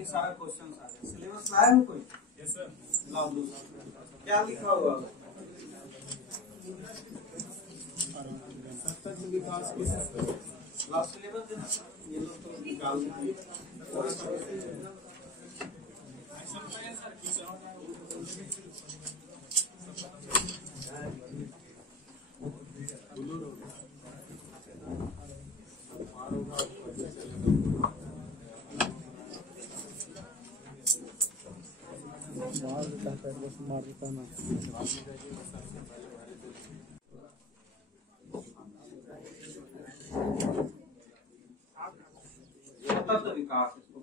ये सारा क्वेश्चन आ गया। सिलेबस लाया है कोई? Yes sir. लाओ दो। क्या लिखा हुआ? लाओ सिलेबस देना। ये लोग तो निकाल देंगे। सतत विकास इसको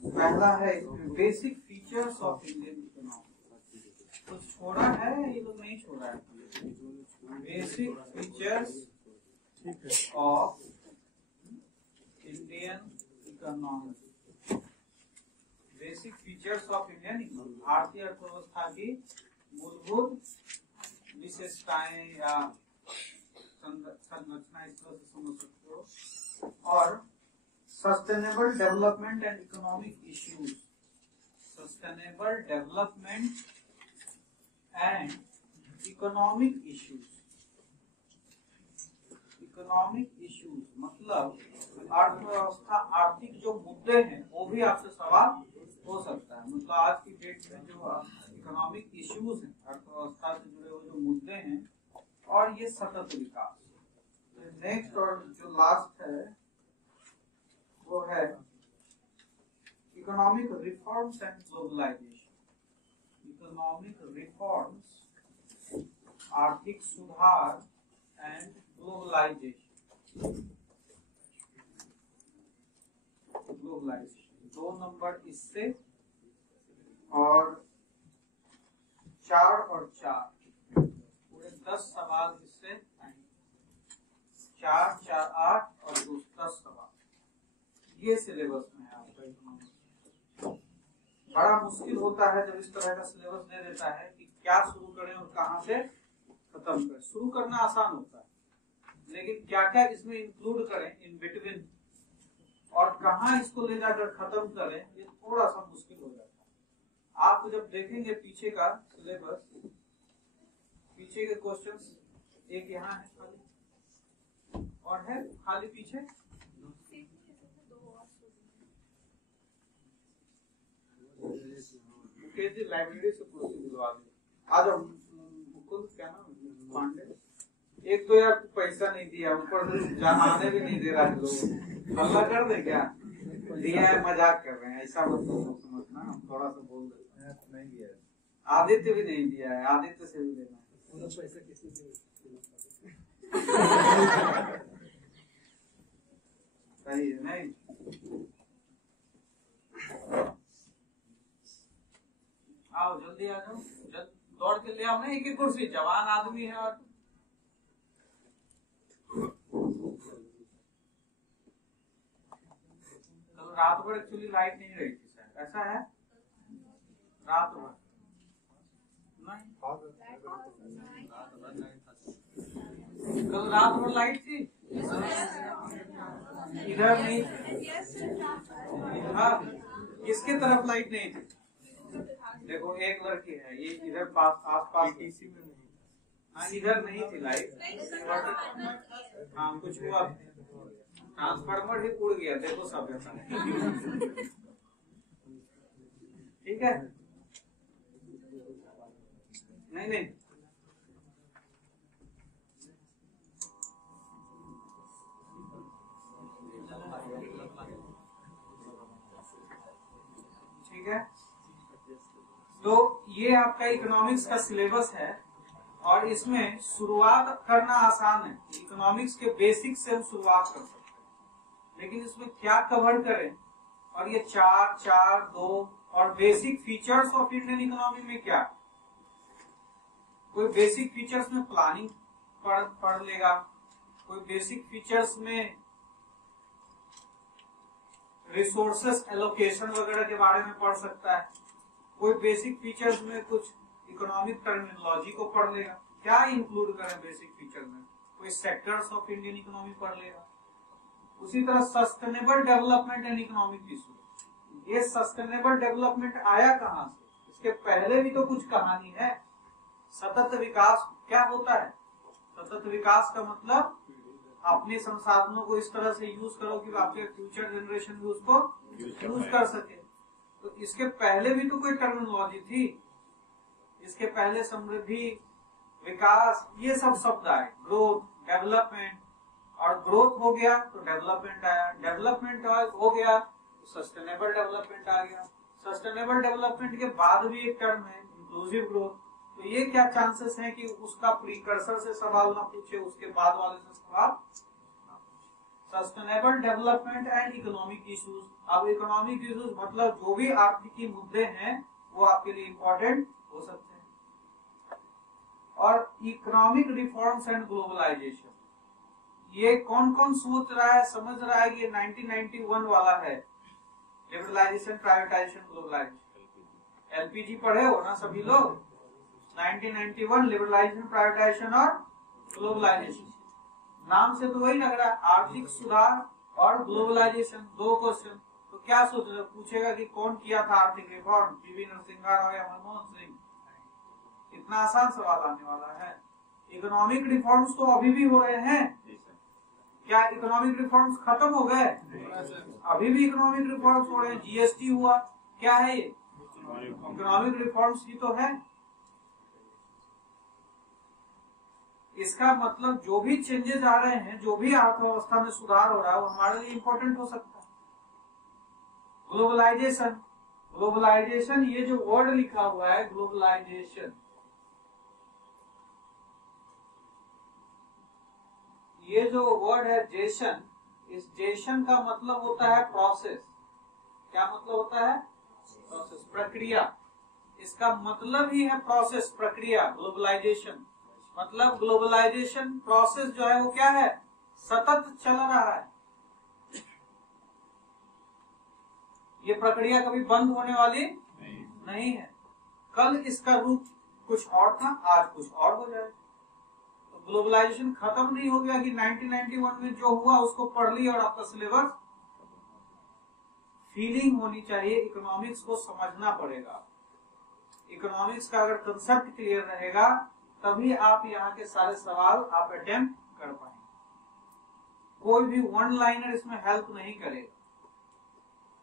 पहला है basic features of Indian economy. कुछ छोड़ा है ये लोग नहीं छोड़ा है। Basic features of Indian economy. Basic features of Indian economy भारतीय अर्थव्यवस्था की मूलभूत विशेषताएं या संरचना इस तरह से समझ सकते हो। और sustainable development and economic issues. Sustainable development and economic issues. Economic issues मतलब अर्थव्यवस्था आर्थिक जो मुद्दे हैं वो भी आपसे सवाल हो सकता है। मतलब आज की डेट में जो इकोनॉमिक इश्यूज हैं अर्थव्यवस्था से जुड़े हुए जो मुद्दे हैं और ये सतत विकास। नेक्स्ट और जो लास्ट है वो है economic reforms and globalisation. Economic reforms आर्थिक सुधार एंड ग्लोबलाइजेशन। ग्लोबलाइजेशन 2 नंबर इससे और 4 और 4 पूरे 10 सवाल इससे आएंगे। 4, 4, 8 और 2 10 सवाल ये सिलेबस में है आपका इकोनॉमिक्स। बड़ा मुश्किल होता है जब इस तरह का सिलेबस दे देता है कि क्या शुरू करें और कहां से खत्म करें। शुरू करना आसान होता है लेकिन क्या क्या इसमें इंक्लूड करें इन बिटवीन और कहां इसको ले जाकर खत्म करें ये थोड़ा सा मुश्किल हो जाता है। आप जब देखेंगे पीछे का सिलेबस, पीछे के क्वेश्चंस एक यहाँ है खाली और है खाली पीछे लाइब्रेरी से कुर्सी दिलवा दे। आज मुकुल क्या नाम पांडे 1-2 यार पैसा नहीं दिया ऊपर से आने भी नहीं दे रहा है। लोग हल्ला कर दे क्या दिया है मजाक कर रहे हैं ऐसा मत समझना। हम थोड़ा सा बोल देते नहीं दिया है। आदित्य भी नहीं दिया है। आदित्य से भी लेना है पैसा किसी से सही है नहीं। आओ जल्दी आ जाओ दौड़ के ले आओ ना एक कुर्सी। जवान आदमी है और कल रात भर एक्चुअली लाइट नहीं रही थी सर। ऐसा है रात भर नहीं कल रात भर लाइट थी इधर नहीं। हाँ किसके तरफ लाइट नहीं थी? देखो एक लड़की है ये इधर पास आस पास टीसी में नहीं। हाँ इधर नहीं थी लाइट। हाँ कुछ हुआ ट्रांसफार्मर ही उड़ गया। देखो सब ऐसा ठीक है। नहीं नहीं ठीक है। तो ये आपका इकोनॉमिक्स का सिलेबस है और इसमें शुरुआत करना आसान है। इकोनॉमिक्स के बेसिक से हम शुरुआत कर सकते हैं लेकिन इसमें क्या कवर करें। और ये 4, 4, 2 और basic features of Indian economy में क्या, कोई बेसिक फीचर्स में प्लानिंग पढ़ लेगा, कोई बेसिक फीचर्स में रिसोर्सेस एलोकेशन वगैरह के बारे में पढ़ सकता है, कोई बेसिक फीचर्स में कुछ इकोनॉमिक टर्मिनोलॉजी को पढ़ लेगा। क्या इंक्लूड करें बेसिक फीचर में, कोई सेक्टर्स ऑफ इंडियन इकोनॉमी पढ़ लेगा। उसी तरह sustainable development and economic issue. ये सस्टेनेबल डेवलपमेंट आया कहां से? इसके पहले भी तो कुछ कहानी है। सतत विकास क्या होता है? सतत विकास का मतलब अपने संसाधनों को इस तरह से यूज करो कि आपके फ्यूचर जनरेशन भी उसको यूज कर सके। तो इसके पहले भी तो कोई टर्मिनोलॉजी थी। इसके पहले समृद्धि, विकास, ये सब शब्द आए। ग्रोथ, डेवलपमेंट, और ग्रोथ हो गया तो डेवलपमेंट आया, डेवलपमेंट हो गया तो सस्टेनेबल डेवलपमेंट आ गया। सस्टेनेबल डेवलपमेंट के बाद भी एक टर्म है इंक्लूसिव ग्रोथ। तो ये क्या चांसेस हैं कि उसका प्रीकर्सर से सवाल ना पूछे, उसके बाद वाले से सवाल। Sustainable development and economic issues. अब इकोनॉमिक इश्यूज मतलब जो भी आर्थिक मुद्दे हैं वो आपके लिए इंपॉर्टेंट हो सकते हैं। और इकोनॉमिक रिफॉर्म्स एंड ग्लोबलाइजेशन, ये कौन कौन सोच रहा है, समझ रहा है कि ये 1991 वाला है, लिबरलाइजेशन, प्राइवेटाइजेशन, ग्लोबलाइजेशन। एलपीजी पढ़े हो ना सभी लोग? 1991 लिबरलाइजेशन, प्राइवेटाइजेशन और ग्लोबलाइजेशन। नाम से तो वही लग रहा है, आर्थिक सुधार और ग्लोबलाइजेशन, दो क्वेश्चन। तो क्या सोच रहे, पूछेगा कि कौन किया था आर्थिक रिफॉर्म, पीवी नरसिम्हा राव या मनमोहन सिंह? इतना आसान सवाल आने वाला है। इकोनॉमिक रिफॉर्म्स तो अभी भी हो रहे हैं। क्या इकोनॉमिक रिफॉर्म्स खत्म हो गए? अभी भी इकोनॉमिक रिफॉर्म्स हो रहे हैं। जीएसटी हुआ, क्या है ये? इकोनॉमिक रिफॉर्म्स ही तो है। इसका मतलब जो भी चेंजेस आ रहे हैं, जो भी अर्थव्यवस्था में सुधार हो रहा है, वो हमारे लिए इंपॉर्टेंट हो सकता है। ग्लोबलाइजेशन, ग्लोबलाइजेशन, ये जो वर्ड लिखा हुआ है ग्लोबलाइजेशन, ये जो वर्ड है जेशन, इस जेशन का मतलब होता है प्रोसेस। क्या मतलब होता है? प्रोसेस, प्रक्रिया। इसका मतलब ही है प्रोसेस, प्रक्रिया। ग्लोबलाइजेशन मतलब ग्लोबलाइजेशन प्रोसेस जो है वो क्या है? सतत चल रहा है। ये प्रक्रिया कभी बंद होने वाली नहीं है। कल इसका रूप कुछ और था, आज कुछ और हो जाए। तो ग्लोबलाइजेशन खत्म नहीं हो गया कि 1991 में जो हुआ उसको पढ़ लिया और आपका सिलेबस। फीलिंग होनी चाहिए, इकोनॉमिक्स को समझना पड़ेगा। इकोनॉमिक्स का अगर कंसेप्ट क्लियर रहेगा तभी आप यहाँ के सारे सवाल आप अटेम्प्ट कर पाएंगे। कोई भी वन लाइनर इसमें हेल्प नहीं करेगा,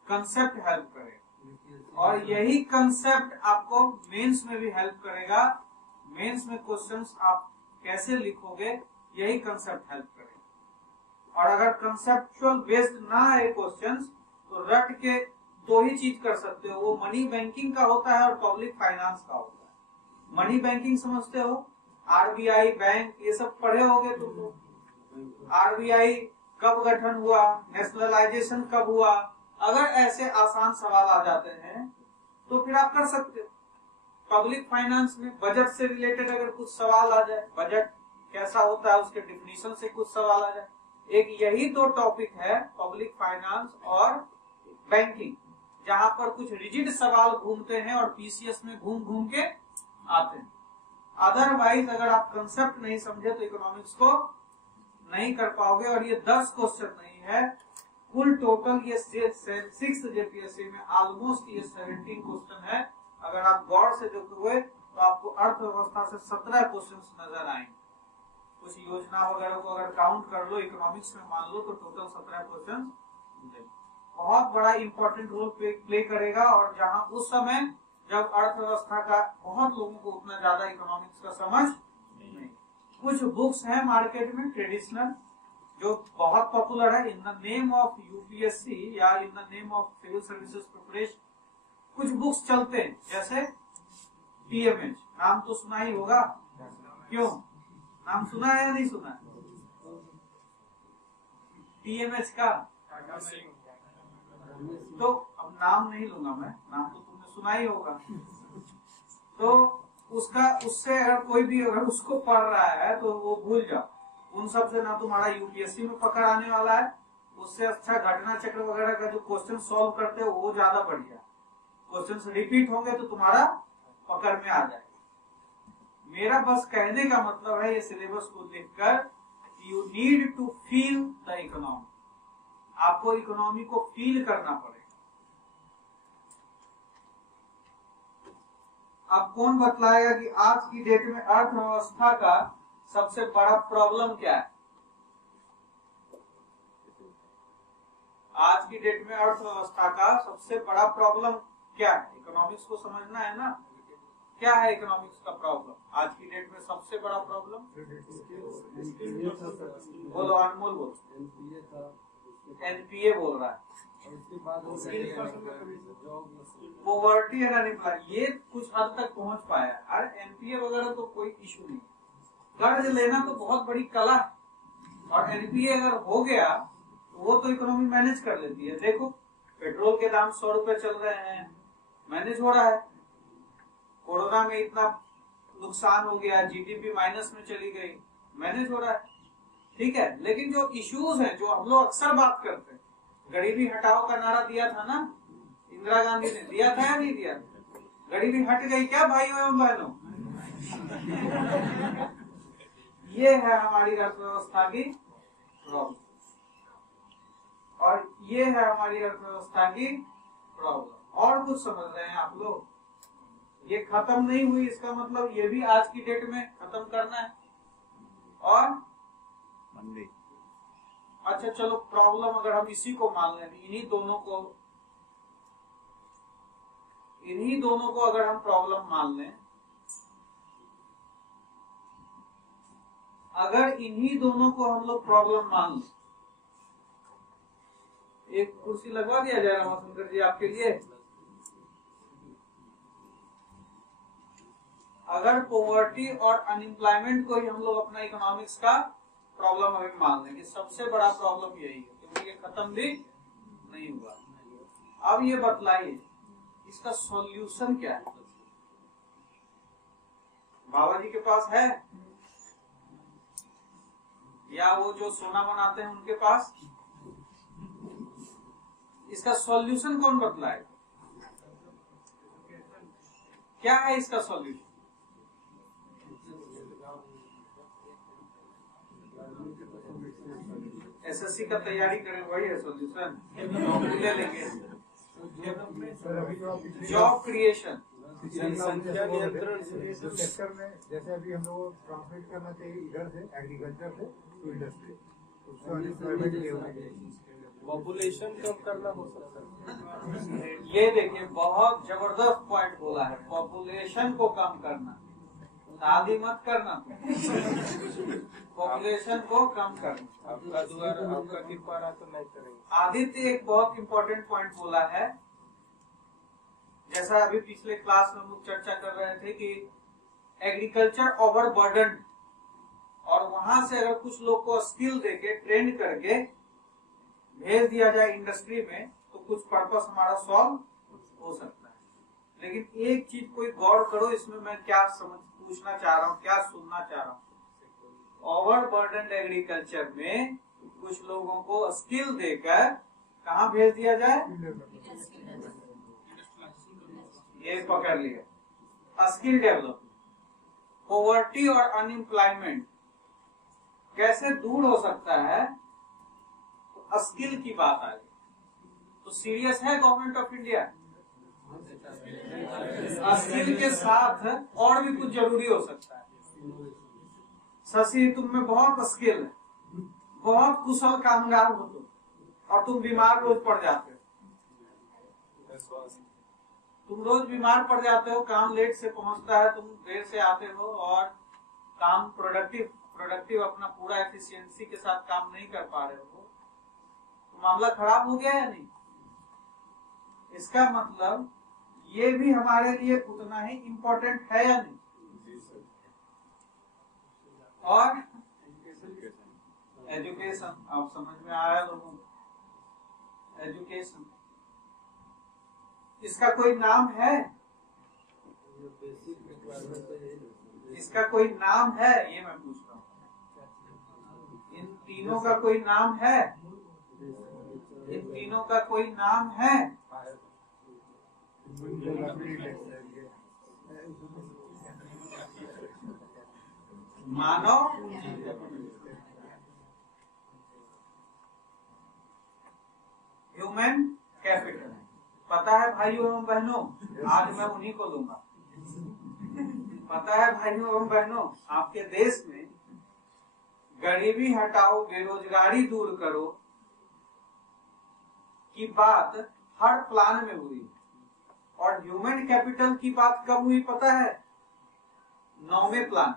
कंसेप्ट हेल्प करेगा। और यही कंसेप्ट आपको मेंस में भी हेल्प करेगा। मेंस में क्वेश्चंस आप कैसे लिखोगे, यही कंसेप्ट हेल्प करेगा। और अगर कंसेप्चुअल बेस्ड ना है क्वेश्चंस, तो रट के दो ही चीज कर सकते हो, वो मनी बैंकिंग का होता है और पब्लिक फाइनेंस का होता है। मनी बैंकिंग समझते हो? आरबीआई, बैंक, ये सब पढ़े होगे तुम लोग। आरबीआई कब गठन हुआ, नेशनलाइजेशन कब हुआ? अगर ऐसे आसान सवाल आ जाते हैं तो फिर आप कर सकते हो। पब्लिक फाइनेंस में बजट से रिलेटेड अगर कुछ सवाल आ जाए, बजट कैसा होता है उसके डिफिनीशन से कुछ सवाल आ जाए, एक यही दो टॉपिक है, पब्लिक फाइनेंस और बैंकिंग, जहां पर कुछ रिजिड सवाल घूमते हैं और पीसीएस में घूम घूम के आते हैं। अदरवाइज अगर आप कंसेप्ट नहीं समझे तो इकोनॉमिक्स को नहीं कर पाओगे। और ये 10 क्वेश्चन नहीं है, कुल टोटल ये 6 जेपीएससी में ऑलमोस्ट ये 17 क्वेश्चन है। अगर आप गौर से देखोगे तो आपको अर्थव्यवस्था से 17 क्वेश्चन नजर आएंगे। कुछ योजना वगैरह को अगर काउंट कर लो इकोनॉमिक्स में, मान लो तो टोटल 17 क्वेश्चन बहुत बड़ा इंपॉर्टेंट रोल प्ले करेगा। और जहां उस समय जब अर्थव्यवस्था का बहुत लोगों को उतना ज्यादा इकोनॉमिक्स का समझ नहीं। कुछ बुक्स हैं मार्केट में ट्रेडिशनल जो बहुत पॉपुलर है, in the name of UPSC या in the name of civil services preparation. कुछ बुक्स चलते हैं जैसे टीएमएच, नाम तो सुना ही होगा। क्यों नाम सुना है या नहीं सुना है? टीएमएच का तो अब नाम नहीं लूंगा मैं, नाम तो तुमने सुना ही होगा। तो उसका उससे अगर कोई भी अगर उसको पढ़ रहा है तो वो भूल जाओ। उन सब से ना तुम्हारा यूपीएससी में पकड़ आने वाला है, उससे अच्छा घटना चक्र वगैरह का जो क्वेश्चन सॉल्व करते हो वो ज्यादा बढ़िया। क्वेश्चन रिपीट होंगे तो तुम्हारा पकड़ में आ जाएगा। मेरा बस कहने का मतलब है ये सिलेबस को देखकर, you need to feel the economy. आपको इकोनॉमी को फील करना पड़ेगा। अब कौन बतलाएगा कि आज की डेट में अर्थव्यवस्था का सबसे बड़ा प्रॉब्लम क्या है? आज की डेट में अर्थव्यवस्था का सबसे बड़ा प्रॉब्लम क्या है? इकोनॉमिक्स को समझना है ना, क्या है इकोनॉमिक्स का प्रॉब्लम? आज की डेट में सबसे बड़ा प्रॉब्लम बोलो, अनमोल बोलो। एनपीए बोल रहा है, पॉवर्टी एंड अनएम्प्लॉयमेंट, ये कुछ हद तक पहुंच पाया। अरे एनपीए वगैरह तो कोई इशू नहीं, कर्ज लेना तो बहुत बड़ी कला है, और एनपीए अगर हो गया तो वो तो इकोनॉमी मैनेज कर लेती है। देखो पेट्रोल के दाम 100 रुपए चल रहे हैं, मैनेज हो रहा है। कोरोना में इतना नुकसान हो गया, जीडीपी माइनस में चली गई, मैनेज हो रहा है, ठीक है। लेकिन जो इश्यूज हैं, जो हम लोग अक्सर बात करते हैं, गरीबी हटाओ का नारा दिया था ना इंदिरा गांधी ने, दिया था या नहीं दिया? गरीबी हट गई क्या भाइयों एवं बहनों? ये है हमारी अर्थव्यवस्था की प्रॉब्लम, और ये है हमारी अर्थव्यवस्था की प्रॉब्लम। और कुछ समझ रहे हैं आप लोग? ये खत्म नहीं हुई, इसका मतलब ये भी आज की डेट में खत्म करना है। और अच्छा चलो, प्रॉब्लम अगर हम इसी को मान लें, इन्हीं दोनों को अगर हम प्रॉब्लम मान लें, अगर इन्हीं दोनों को हम लोग प्रॉब्लम मान लें, एक कुर्सी लगवा दिया जाए रामाशंकर जी आपके लिए। अगर पॉवर्टी और अनएम्प्लॉयमेंट को ही हम लोग अपना इकोनॉमिक्स का प्रॉब्लम अभी मान लेंगे, सबसे बड़ा प्रॉब्लम यही है, क्योंकि ये खत्म भी नहीं हुआ। अब ये बतलाइए इसका सॉल्यूशन क्या है? बाबा जी के पास है, या वो जो सोना बनाते हैं उनके पास? इसका सॉल्यूशन कौन बतलाएगा? क्या है इसका सॉल्यूशन? एसएससी का तैयारी करें, वही है सॉल्यूशन। ले लेंगे जॉब क्रिएशन, संख्या नियंत्रण सेक्टर में, जैसे अभी हम लोग ट्रांसलेट करना चाहिए इधर से एग्रीकल्चर से टू इंडस्ट्री, पॉपुलेशन कम करना हो सकता है। ये देखिए बहुत जबरदस्त पॉइंट बोला है, पॉपुलेशन को कम करना, शादी मत करना, पॉपुलेशन को कम करना। आपका द्वारा आपका कृपा रहा तो नहीं करेंगे। आदित्य एक बहुत इंपॉर्टेंट पॉइंट बोला है, जैसा अभी पिछले क्लास में हम लोग चर्चा कर रहे थे कि एग्रीकल्चर ओवरबर्डन, और वहां से अगर कुछ लोग को स्किल देके ट्रेन करके भेज दिया जाए इंडस्ट्री में, तो कुछ पर्पस हमारा सॉल्व हो सकता है। लेकिन एक चीज कोई गौर करो, इसमें मैं क्या पूछना चाह रहा हूँ, क्या सुनना चाह रहा हूँ। ओवरबर्डन एग्रीकल्चर में कुछ लोगों को स्किल देकर कहाँ भेज दिया जाए? ये पकड़ लिया, स्किल डेवलपमेंट। पॉवर्टी और अनएम्प्लॉयमेंट कैसे दूर हो सकता है? तो स्किल की बात आ गई। तो सीरियस है गवर्नमेंट ऑफ इंडिया? स्किल के साथ और भी कुछ जरूरी हो सकता है। शशि, तुम में बहुत स्किल है, बहुत कुशल कामगार हो तुम, और तुम बीमार रोज पड़ जाते हो। तुम रोज बीमार पड़ जाते हो, काम लेट से पहुंचता है, तुम देर से आते हो, और काम प्रोडक्टिव अपना पूरा एफिशिएंसी के साथ काम नहीं कर पा रहे हो, तो मामला खराब हो गया या नहीं? इसका मतलब ये भी हमारे लिए उतना ही इम्पोर्टेंट है या नहीं? और एजुकेशन, आप समझ में आया लोगों को? एजुकेशन, इसका कोई नाम है? इसका कोई नाम है? ये मैं पूछ रहा हूँ। इन तीनों का कोई नाम है? इन तीनों का कोई नाम है? मानव, ह्यूमन कैपिटल। पता है भाइयों एवं बहनों, आज मैं उन्हीं को लूंगा। पता है भाइयों एवं बहनों, आपके देश में गरीबी हटाओ, बेरोजगारी दूर करो की बात हर प्लान में हुई, और ह्यूमन कैपिटल की बात कब हुई पता है? 9वें प्लान।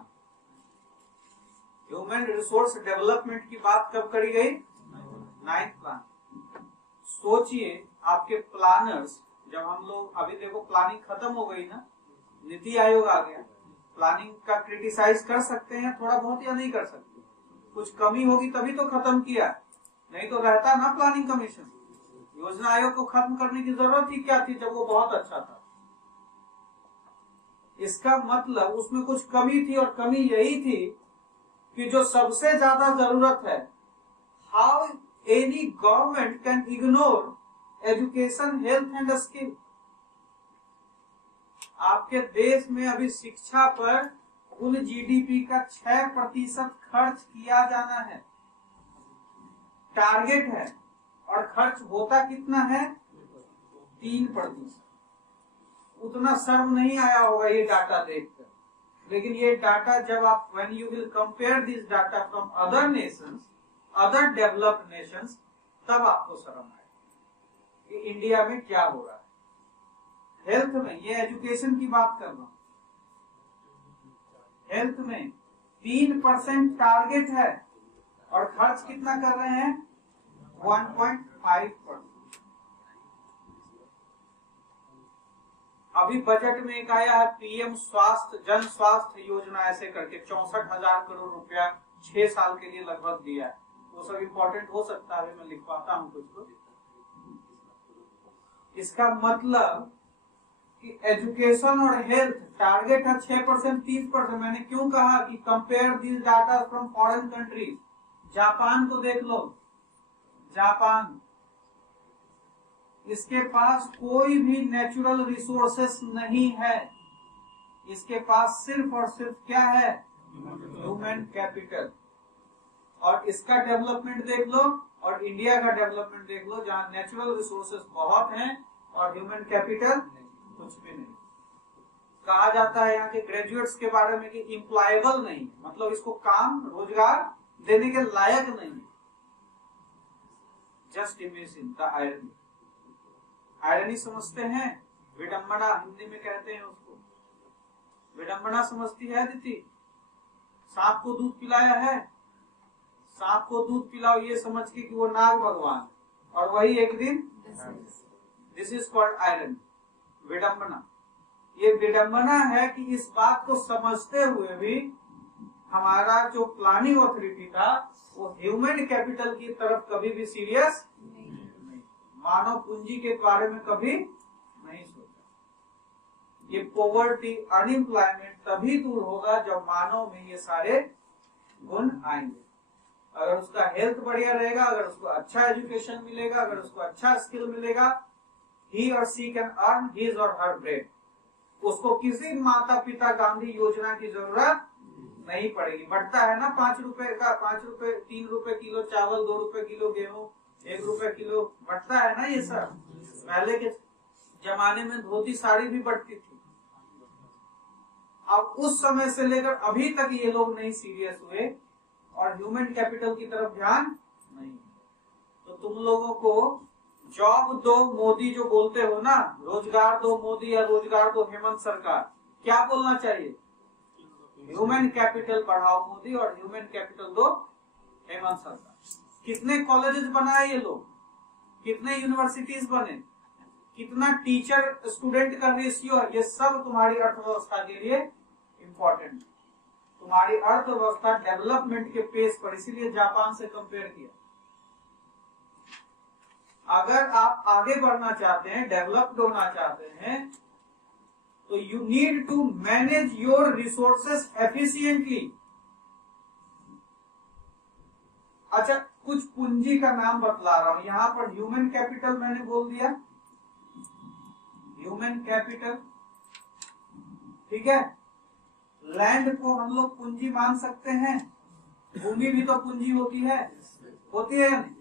ह्यूमन रिसोर्स डेवलपमेंट की बात कब करी गई? 9th plan. सोचिए आपके प्लानर्स, जब हम लोग, अभी देखो प्लानिंग खत्म हो गई ना, नीति आयोग आ गया, प्लानिंग का क्रिटिसाइज कर सकते हैं थोड़ा बहुत या नहीं कर सकते? कुछ कमी होगी तभी तो खत्म किया, नहीं तो रहता ना प्लानिंग कमीशन। योजना आयोग को खत्म करने की जरूरत ही क्या थी जब वो बहुत अच्छा था? इसका मतलब उसमें कुछ कमी थी, और कमी यही थी कि जो सबसे ज्यादा जरूरत है, how any government can ignore education, health and skill. आपके देश में अभी शिक्षा पर कुल जीडीपी का 6% खर्च किया जाना है, टारगेट है, और खर्च होता कितना है? 3%। उतना शर्म नहीं आया होगा ये डाटा देखकर, लेकिन ये डाटा जब आप, when you will compare this data from other Nations, other developed Nations, तब आपको शर्म आए कि इंडिया में क्या हो रहा है। हेल्थ में, ये एजुकेशन की बात कर रहा हूं, हेल्थ में 3% टारगेट है और खर्च कितना कर रहे हैं? 1.5%। अभी बजट में एक आया है पीएम स्वास्थ्य, जन स्वास्थ्य योजना, ऐसे करके 64,000 करोड़ रुपया 6 साल के लिए लगभग दिया है। वो सब इम्पोर्टेंट हो सकता है, मैं लिखवाता हूँ कुछ को। इसका मतलब कि एजुकेशन और हेल्थ टारगेट है 6%, 3%। मैंने क्यों कहा कि compare this data from foreign countries. Japan को देख लो, जापान, इसके पास कोई भी नेचुरल रिसोर्सेस नहीं है, इसके पास सिर्फ और सिर्फ क्या है? Human capital. और इसका डेवलपमेंट देख लो और इंडिया का डेवलपमेंट देख लो, जहां नेचुरल रिसोर्सेस बहुत हैं और ह्यूमन कैपिटल कुछ भी नहीं। कहा जाता है यहाँ के ग्रेजुएट्स के बारे में कि इम्प्लॉयबल नहीं, मतलब इसको काम, रोजगार देने के लायक नहीं। Just imagine the irony. Irony समझते हैं? विडंबना हिंदी में कहते हैं उसको। विडंबना समझती है दीदी? सांप को दूध पिलाया है, सांप को दूध पिलाओ ये समझ के कि वो नाग भगवान, और वही एक दिन, दिस इज कॉल्ड आयरनी, विडंबना। ये विडंबना है कि इस बात को समझते हुए भी हमारा जो प्लानिंग ऑथोरिटी था वो ह्यूमन कैपिटल की तरफ कभी भी सीरियस नहीं, मानव पूंजी के बारे में कभी नहीं सोचा। ये पॉवर्टी, अनएम्प्लॉयमेंट तभी दूर होगा जब मानव में ये सारे गुण आएंगे। अगर उसका हेल्थ बढ़िया रहेगा, अगर उसको अच्छा एजुकेशन मिलेगा, अगर उसको अच्छा स्किल मिलेगा, he or she can earn his or her bread। उसको किसी माता पिता गांधी योजना की जरूरत नहीं पड़ेगी। बढ़ता है ना 5 रुपए का, 5 रुपए, 3 रुपए किलो चावल, 2 रुपए किलो गेहूं, 1 रुपए किलो, बढ़ता है ना ये सब। पहले के जमाने में धोती साड़ी भी बढ़ती थी। अब उस समय से लेकर अभी तक ये लोग नहीं सीरियस हुए और ह्यूमन कैपिटल की तरफ ध्यान नहीं। तो तुम लोगों को जॉब दो मोदी जो बोलते हो ना, रोजगार दो मोदी या रोजगार दो हेमंत सरकार, क्या बोलना चाहिए? ह्यूमन कैपिटल बढ़ाओ मोदी और ह्यूमन कैपिटल दो हेमंत सरकार। कितने कॉलेजेस बनाए ये लोग, कितने यूनिवर्सिटीज बने, कितना टीचर स्टूडेंट का रेशियो है, ये सब तुम्हारी अर्थव्यवस्था के लिए इम्पोर्टेंट। तुम्हारी अर्थव्यवस्था डेवलपमेंट के पेस पर, इसीलिए जापान से कंपेयर किया। अगर आप आगे बढ़ना चाहते हैं, डेवलप्ड होना चाहते हैं, तो you need to manage your resources efficiently. अच्छा, कुछ पूंजी का नाम बतला रहा हूं। यहां पर ह्यूमन कैपिटल मैंने बोल दिया, ह्यूमन कैपिटल, ठीक है। लैंड को हम लोग पूंजी मान सकते हैं, भूमि भी तो पूंजी होती है या नहीं?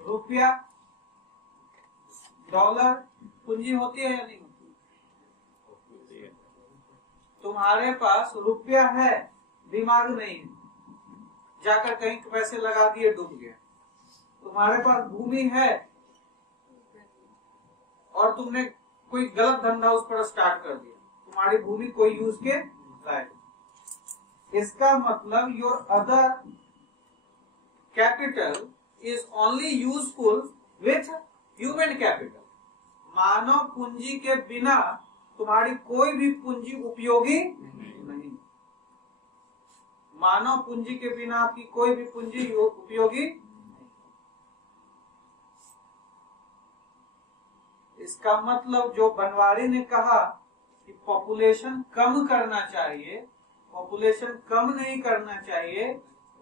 रुपया, डॉलर पूंजी होती है या नहीं होती है? तुम्हारे पास रुपया है, दिमाग नहीं है, जाकर कहीं पैसे लगा दिए, डूब गया। तुम्हारे पास भूमि है और तुमने कोई गलत धंधा उस पर स्टार्ट कर दिया, तुम्हारी भूमि कोई यूज के लायक। इसका मतलब your other capital is only useful with human capital. मानव पूंजी के बिना तुम्हारी कोई भी पूंजी उपयोगी नहीं। मानव पूंजी के बिना आपकी कोई भी पूंजी उपयोगी नहीं। इसका मतलब जो बनवारी ने कहा कि पॉपुलेशन कम करना चाहिए, पॉपुलेशन कम नहीं करना चाहिए,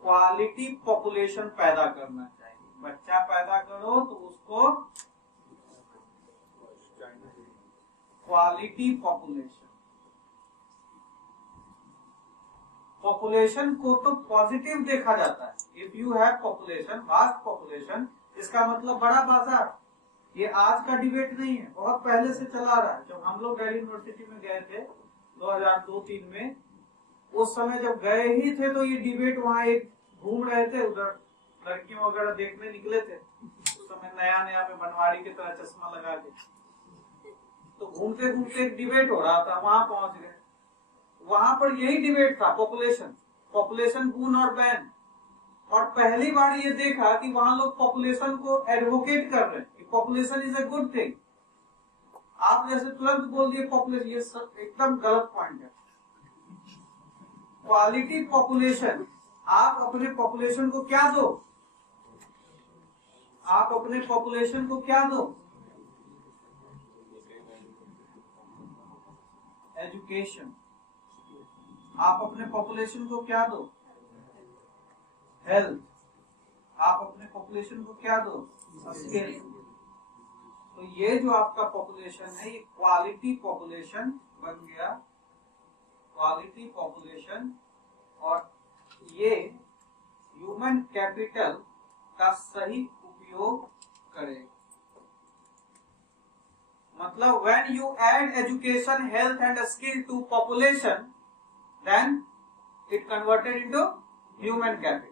क्वालिटी पॉपुलेशन पैदा करना चाहिए। बच्चा पैदा करो तो उसको क्वालिटी पॉपुलेशन। पॉपुलेशन को तो पॉजिटिव देखा जाता है। If you have population, vast population, इसका मतलब बड़ा बाजार। ये आज का डिबेट नहीं है, बहुत पहले से चला रहा है। जब हम लोग दिल्ली यूनिवर्सिटी में गए थे 2002-03 में, उस समय जब गए ही थे तो ये डिबेट वहाँ एक घूम रहे थे, उधर लड़कियों वगैरह देखने निकले थे। उस समय नया नया में बनवारी की तरह चश्मा लगा के, तो घूमते घूमते एक डिबेट हो रहा था, वहां पहुंच गए। वहां पर यही डिबेट था, पॉपुलेशन बून और बैन। और पहली बार ये देखा कि वहां लोग पॉपुलेशन को एडवोकेट कर रहे हैं कि population is a good thing. आप जैसे तुरंत बोल दिए पॉपुलेशन, ये सब एकदम गलत पॉइंट है। क्वालिटी पॉपुलेशन, आप अपने पॉपुलेशन को क्या दो? आप अपने पॉपुलेशन को क्या दो? एजुकेशन। आप अपने पॉपुलेशन को क्या दो? हेल्थ। आप अपने पॉपुलेशन को क्या दो? स्किल। तो ये जो आपका पॉपुलेशन है, ये क्वालिटी पॉपुलेशन बन गया, क्वालिटी पॉपुलेशन। और ये ह्यूमन कैपिटल का सही उपयोग करेगा। मतलब when you add education, health and skill to population, then it converted into human capital.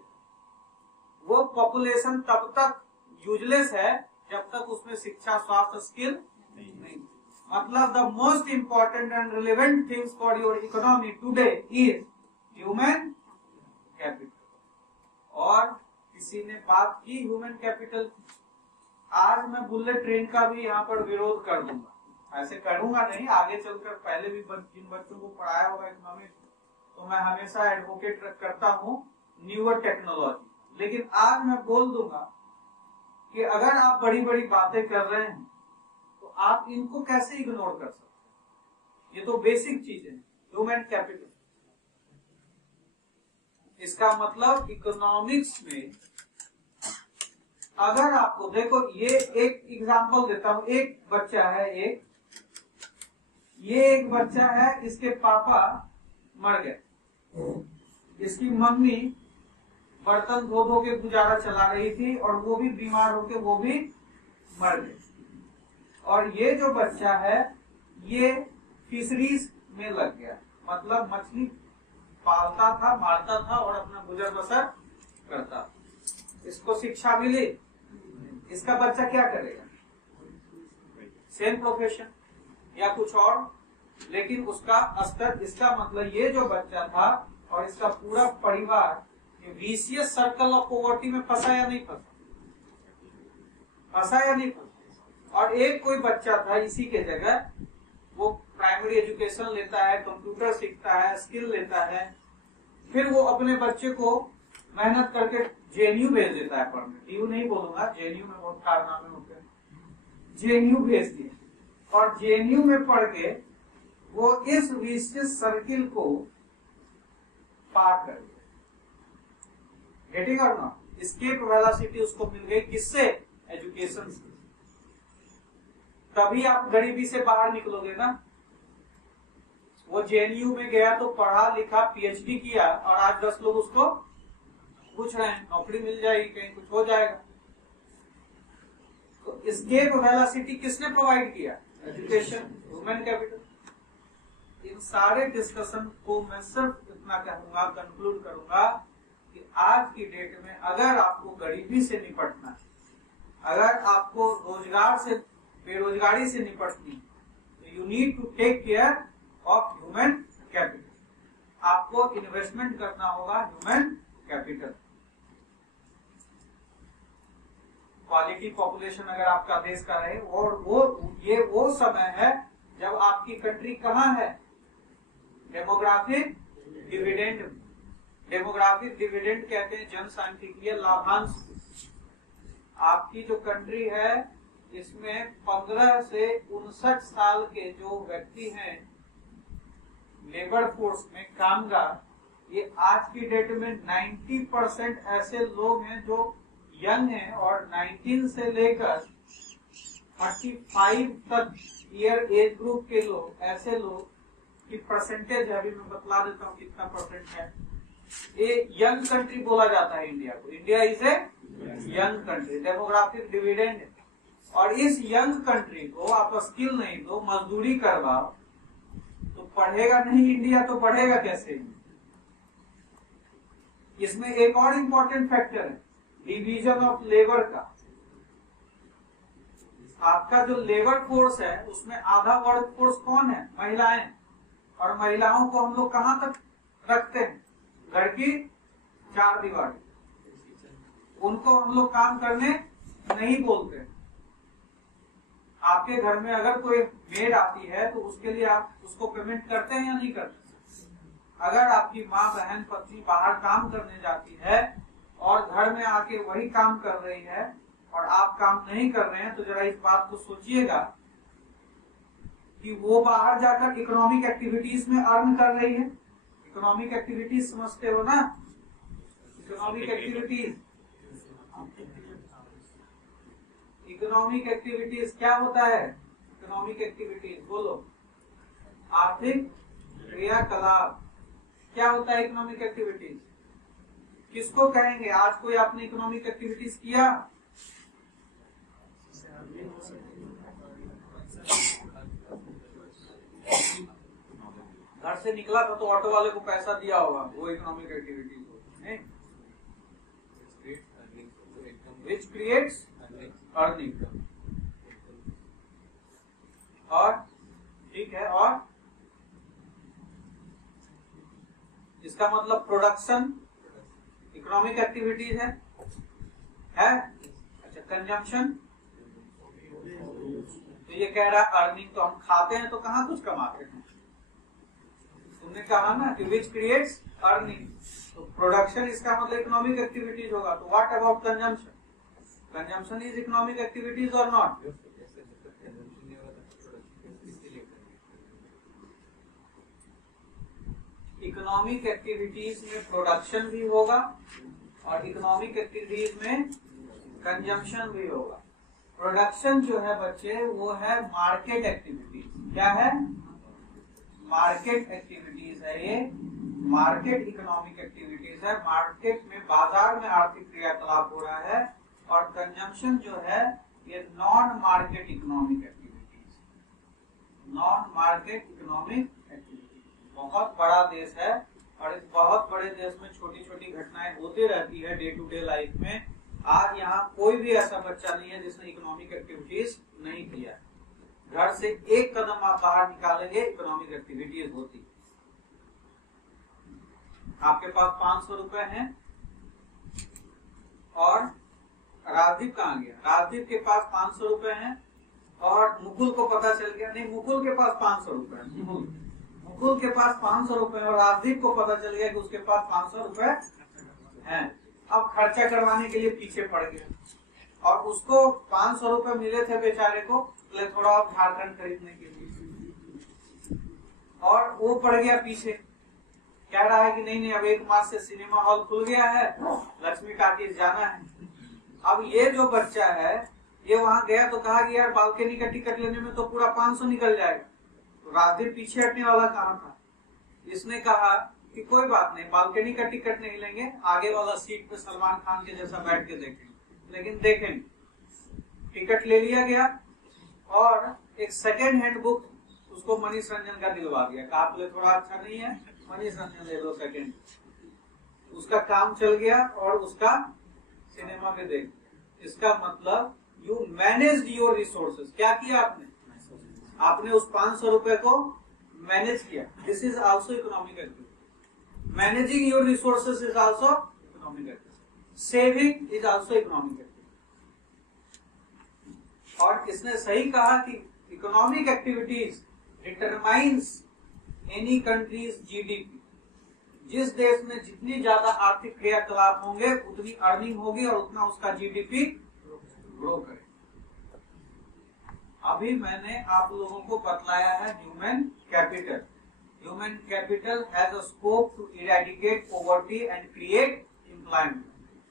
वो पॉपुलेशन तब तक यूजलेस है जब तक उसमें शिक्षा, स्वास्थ्य, स्किल नहीं। मतलब the most important and relevant things for your economy today is human capital. और किसी ने बात की ह्यूमन कैपिटल, आज मैं बुलेट ट्रेन का भी यहाँ पर विरोध कर दूंगा। ऐसे करूंगा नहीं, आगे चलकर पहले भी जिन बच्चों को पढ़ाया होगा इकोनॉमिक्स, तो मैं हमेशा एडवोकेट करता हूँ न्यूअर टेक्नोलॉजी। लेकिन आज मैं बोल दूंगा कि अगर आप बड़ी बड़ी बातें कर रहे हैं तो आप इनको कैसे इग्नोर कर सकते हैं? ये तो बेसिक चीज है, ह्यूमन कैपिटल। इसका मतलब इकोनॉमिक्स में अगर आपको देखो, ये एक एग्जांपल देता हूं। एक बच्चा है, ये एक बच्चा है, इसके पापा मर गए, इसकी मम्मी बर्तन धो धो के गुजारा चला रही थी और वो भी बीमार होके वो भी मर गए। और ये जो बच्चा है ये फिशरीज में लग गया, मतलब मछली पालता था, मारता था और अपना गुजर बसर करता था। इसको शिक्षा मिली, इसका बच्चा क्या करेगा? सेम प्रोफेशन या कुछ और, लेकिन उसका स्तर, इसका मतलब ये जो बच्चा था और इसका पूरा परिवार ये विशियस सर्कल ऑफ पॉवर्टी में फंसा या नहीं फंसा? फंसा या नहीं फंसा? और एक कोई बच्चा था इसी के जगह, वो प्राइमरी एजुकेशन लेता है, कंप्यूटर सीखता है, स्किल लेता है, फिर वो अपने बच्चे को मेहनत करके जेएनयू भेज देता है पढ़ने। डीयू नहीं बोलूंगा, जेएनयू में बहुत कारनामे होते हैं। जेएनयू भेज दिए और जेएनयू में पढ़ के वो इस विशियस सर्किल को पार कर गया। गेटिंग और नॉट? एस्केप वेलोसिटी उसको मिल गई, किससे? एजुकेशन से। तभी आप गरीबी से बाहर निकलोगे ना। वो जेएनयू में गया तो पढ़ा लिखा, पीएचडी किया और आज 10 लोग उसको पूछ रहे हैं नौकरी मिल जाएगी, कहीं कुछ हो जाएगा। तो एस्केप वेलोसिटी किसने प्रोवाइड किया? Education, human capital. इन सारे डिस्कशन को मैं सिर्फ इतना कहूंगा, कंक्लूड करूंगा कि आज की डेट में अगर आपको गरीबी से निपटना है, अगर आपको रोजगार से, बेरोजगारी से निपटनी, तो you need to take care of human capital. आपको इन्वेस्टमेंट करना होगा ह्यूमन कैपिटल। क्वालिटी पॉपुलेशन अगर आपका देश का रहे, और वो समय है जब आपकी कंट्री कहाँ है? Demographic dividend. डेमोग्राफिक डिविडेंड कहते हैं जनसांख्यिकीय लाभांश। आपकी जो कंट्री है इसमें 15 से 59 साल के जो व्यक्ति हैं लेबर फोर्स में कामगार, ये आज की डेट में 90% ऐसे लोग हैं जो यंग हैं, और 19 से लेकर 35 तक ईयर एज ग्रुप के लोग, ऐसे लोग की परसेंटेज है, अभी मैं बतला देता हूँ कितना परसेंट है। ये यंग कंट्री बोला जाता है इंडिया को। India is a young country, demographic dividend है। और इस यंग कंट्री को आप स्किल नहीं दो, मजदूरी करवाओ, तो पढ़ेगा नहीं इंडिया, तो बढ़ेगा कैसे? इसमें एक और इम्पोर्टेंट फैक्टर है, डिवीजन ऑफ लेबर का। आपका जो लेबर फोर्स है उसमें आधा वर्क फोर्स कौन है? महिलाएं। और महिलाओं को हम लोग कहां तक रखते हैं? घर की 4 दीवार। उनको हम लोग काम करने नहीं बोलते। आपके घर में अगर कोई मेड आती है तो उसके लिए आप उसको पेमेंट करते हैं या नहीं करते? अगर आपकी माँ, बहन, पत्नी बाहर काम करने जाती है और घर में आके वही काम कर रही है और आप काम नहीं कर रहे हैं, तो जरा इस बात को सोचिएगा कि वो बाहर जाकर इकोनॉमिक एक्टिविटीज में अर्न कर रही है। इकोनॉमिक एक्टिविटीज समझते हो ना? इकोनॉमिक एक्टिविटीज, इकोनॉमिक एक्टिविटीज क्या होता है? इकोनॉमिक एक्टिविटीज बोलो। आर्थिक क्रियाकलाप। क्या होता है इकोनॉमिक एक्टिविटीज? किसको कहेंगे? आज कोई आपने इकोनॉमिक एक्टिविटीज किया? घर से निकला था तो ऑटो वाले को पैसा दिया होगा, वो इकोनॉमिक एक्टिविटीज होती है। Which creates earning। और ठीक है, और इसका मतलब प्रोडक्शन इकोनॉमिक एक्टिविटीज है? अच्छा, कंजम्पशन, तो ये कह रहा है अर्निंग। तो हम खाते हैं तो कहाँ कुछ कमाते हैं? तुमने कहा ना कि विच क्रिएट्स अर्निंग, तो प्रोडक्शन इसका मतलब इकोनॉमिक एक्टिविटीज होगा। तो what about consumption? Consumption is economic activities और नॉट? इकोनॉमिक एक्टिविटीज में प्रोडक्शन भी होगा और इकोनॉमिक एक्टिविटीज में कंजम्पशन भी होगा। प्रोडक्शन जो है बच्चे वो है मार्केट एक्टिविटीज। क्या है? मार्केट एक्टिविटीज है ये, मार्केट इकोनॉमिक एक्टिविटीज है। मार्केट में, बाजार में आर्थिक क्रियाकलाप हो रहा है। और कंजम्पशन जो है ये non market economic activities, non market economic activities. बहुत बड़ा देश है और इस बहुत बड़े देश में छोटी छोटी घटनाएं होती रहती है डे टू डे लाइफ में। आज यहाँ कोई भी ऐसा बच्चा नहीं है जिसने इकोनॉमिक एक्टिविटीज नहीं किया। घर से एक कदम आप बाहर निकालेंगे, इकोनॉमिक एक्टिविटीज होती। आपके पास 500 रुपए हैं और राजदीप कहाँ गया? राजदीप के पास 500 रुपए हैं और मुकुल को पता चल गया, नहीं मुकुल के पास 500 रुपए है, मुकुल के पास 500 रुपए और राजदीप को पता चल गया कि उसके पास 500 रुपए हैं। अब खर्चा करवाने के लिए पीछे पड़ गया और उसको 500 रुपए मिले थे बेचारे को थोड़ा और झारखंड खरीदने के लिए, और वो पड़ गया पीछे। कह रहा है कि नहीं अब 1 मार्च से सिनेमा हॉल खुल गया है, लक्ष्मी टाकीज जाना है। अब ये जो बच्चा है ये वहां गया तो कहा कि यार बालकनी का टिकट लेने में तो पूरा 500 निकल जाएगा। तो राजदीप पीछे हटने वाला कहाँ था? इसने कहा कि कोई बात नहीं, बालकनी का टिकट नहीं लेंगे, आगे वाला सीट पे सलमान खान के जैसा बैठ के देखेंगे, लेकिन देखेंगे। टिकट ले लिया गया और एक सेकेंड हैंड बुक उसको मनीष रंजन का दिलवा दिया, कहा बोले थोड़ा अच्छा नहीं है, मनीष रंजन ले लो सेकेंड। उसका काम चल गया और उसका सिनेमा में देख लिया। इसका मतलब यू मैनेज योर रिसोर्सेज। क्या किया आपने? आपने उस 500 रुपए को मैनेज किया। This is also economic activity. Managing your resources is also economic activity. Saving is also economic activity. और इसने सही कहा कि economic activities determines any countries GDP. जिस देश में जितनी ज्यादा आर्थिक क्रियाकलाप होंगे उतनी अर्निंग होगी और उतना उसका जीडीपी ग्रो करेगा। अभी मैंने आप लोगों को बतलाया है human capital. Human capital has a scope to eradicate poverty and create employment.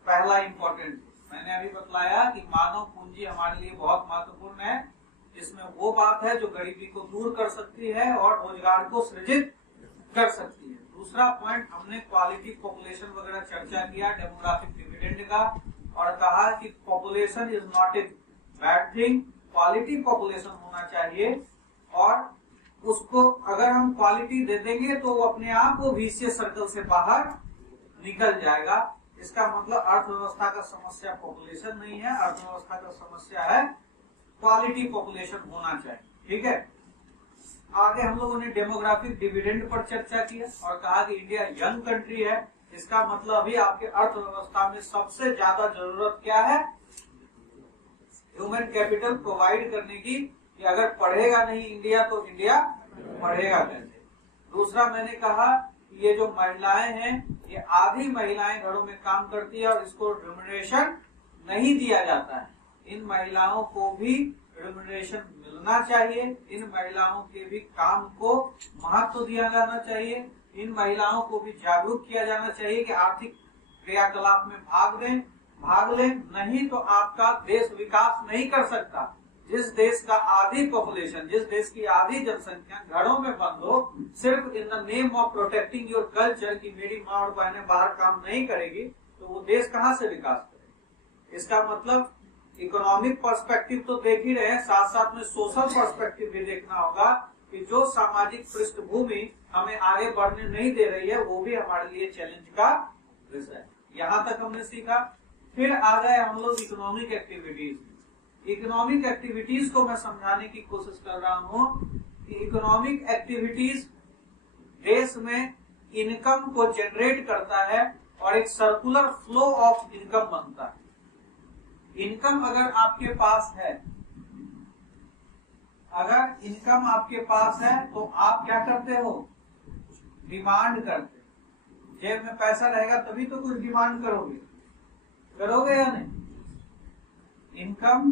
पहला इंपॉर्टेंट मैंने अभी बतलाया कि मानव पूंजी हमारे लिए बहुत महत्वपूर्ण है। इसमें वो बात है जो गरीबी को दूर कर सकती है और रोजगार को सृजित कर सकती है। दूसरा पॉइंट हमने क्वालिटी पॉपुलेशन वगैरह चर्चा किया, डेमोग्राफिक डिविडेंड का, और कहा कि population is not a bad thing, quality population होना चाहिए और उसको अगर हम क्वालिटी दे देंगे तो वो अपने आप वो विशियस सर्कल से बाहर निकल जाएगा। इसका मतलब अर्थव्यवस्था का समस्या पॉपुलेशन नहीं है, अर्थव्यवस्था का समस्या है क्वालिटी पॉपुलेशन होना चाहिए। ठीक है, आगे हम लोगों ने डेमोग्राफिक डिविडेंड पर चर्चा किया और कहा कि इंडिया यंग कंट्री है। इसका मतलब अभी आपके अर्थव्यवस्था में सबसे ज्यादा जरूरत क्या है? ह्यूमन कैपिटल प्रोवाइड करने की, कि अगर पढ़ेगा नहीं इंडिया तो इंडिया पढ़ेगा कैसे। दूसरा मैंने कहा कि ये जो महिलाएं हैं, ये आधी महिलाएं घरों में काम करती है और इसको रिम्यूनरेशन नहीं दिया जाता है। इन महिलाओं को भी रिम्यूनरेशन मिलना चाहिए। इन महिलाओं के भी काम को महत्व दिया जाना चाहिए। इन महिलाओं को भी जागरूक किया जाना चाहिए कि आर्थिक क्रियाकलाप में भाग लें, नहीं तो आपका देश विकास नहीं कर सकता। जिस देश का आधी पॉपुलेशन, जिस देश की आधी जनसंख्या घरों में बंद हो, सिर्फ इन the name of protecting your culture की मेरी माँ और बहनें बाहर काम नहीं करेगी, तो वो देश कहाँ से विकास करेगा। इसका मतलब इकोनॉमिक पर्सपेक्टिव तो देख ही रहे हैं, साथ साथ में सोशल पर्सपेक्टिव भी देखना होगा कि जो सामाजिक पृष्ठभूमि हमें आगे बढ़ने नहीं दे रही है वो भी हमारे लिए चैलेंज का विषय है। यहाँ तक हमने सीखा। फिर आ गए हम लोग इकोनॉमिक एक्टिविटीज। इकोनॉमिक एक्टिविटीज को मैं समझाने की कोशिश कर रहा हूँ कि इकोनॉमिक एक्टिविटीज देश में इनकम को जनरेट करता है और एक सर्कुलर फ्लो ऑफ इनकम बनता है। इनकम अगर आपके पास है, अगर इनकम आपके पास है तो आप क्या करते हो? डिमांड करते हो। जेब में पैसा रहेगा तभी तो कुछ डिमांड करोगे या नहीं? इनकम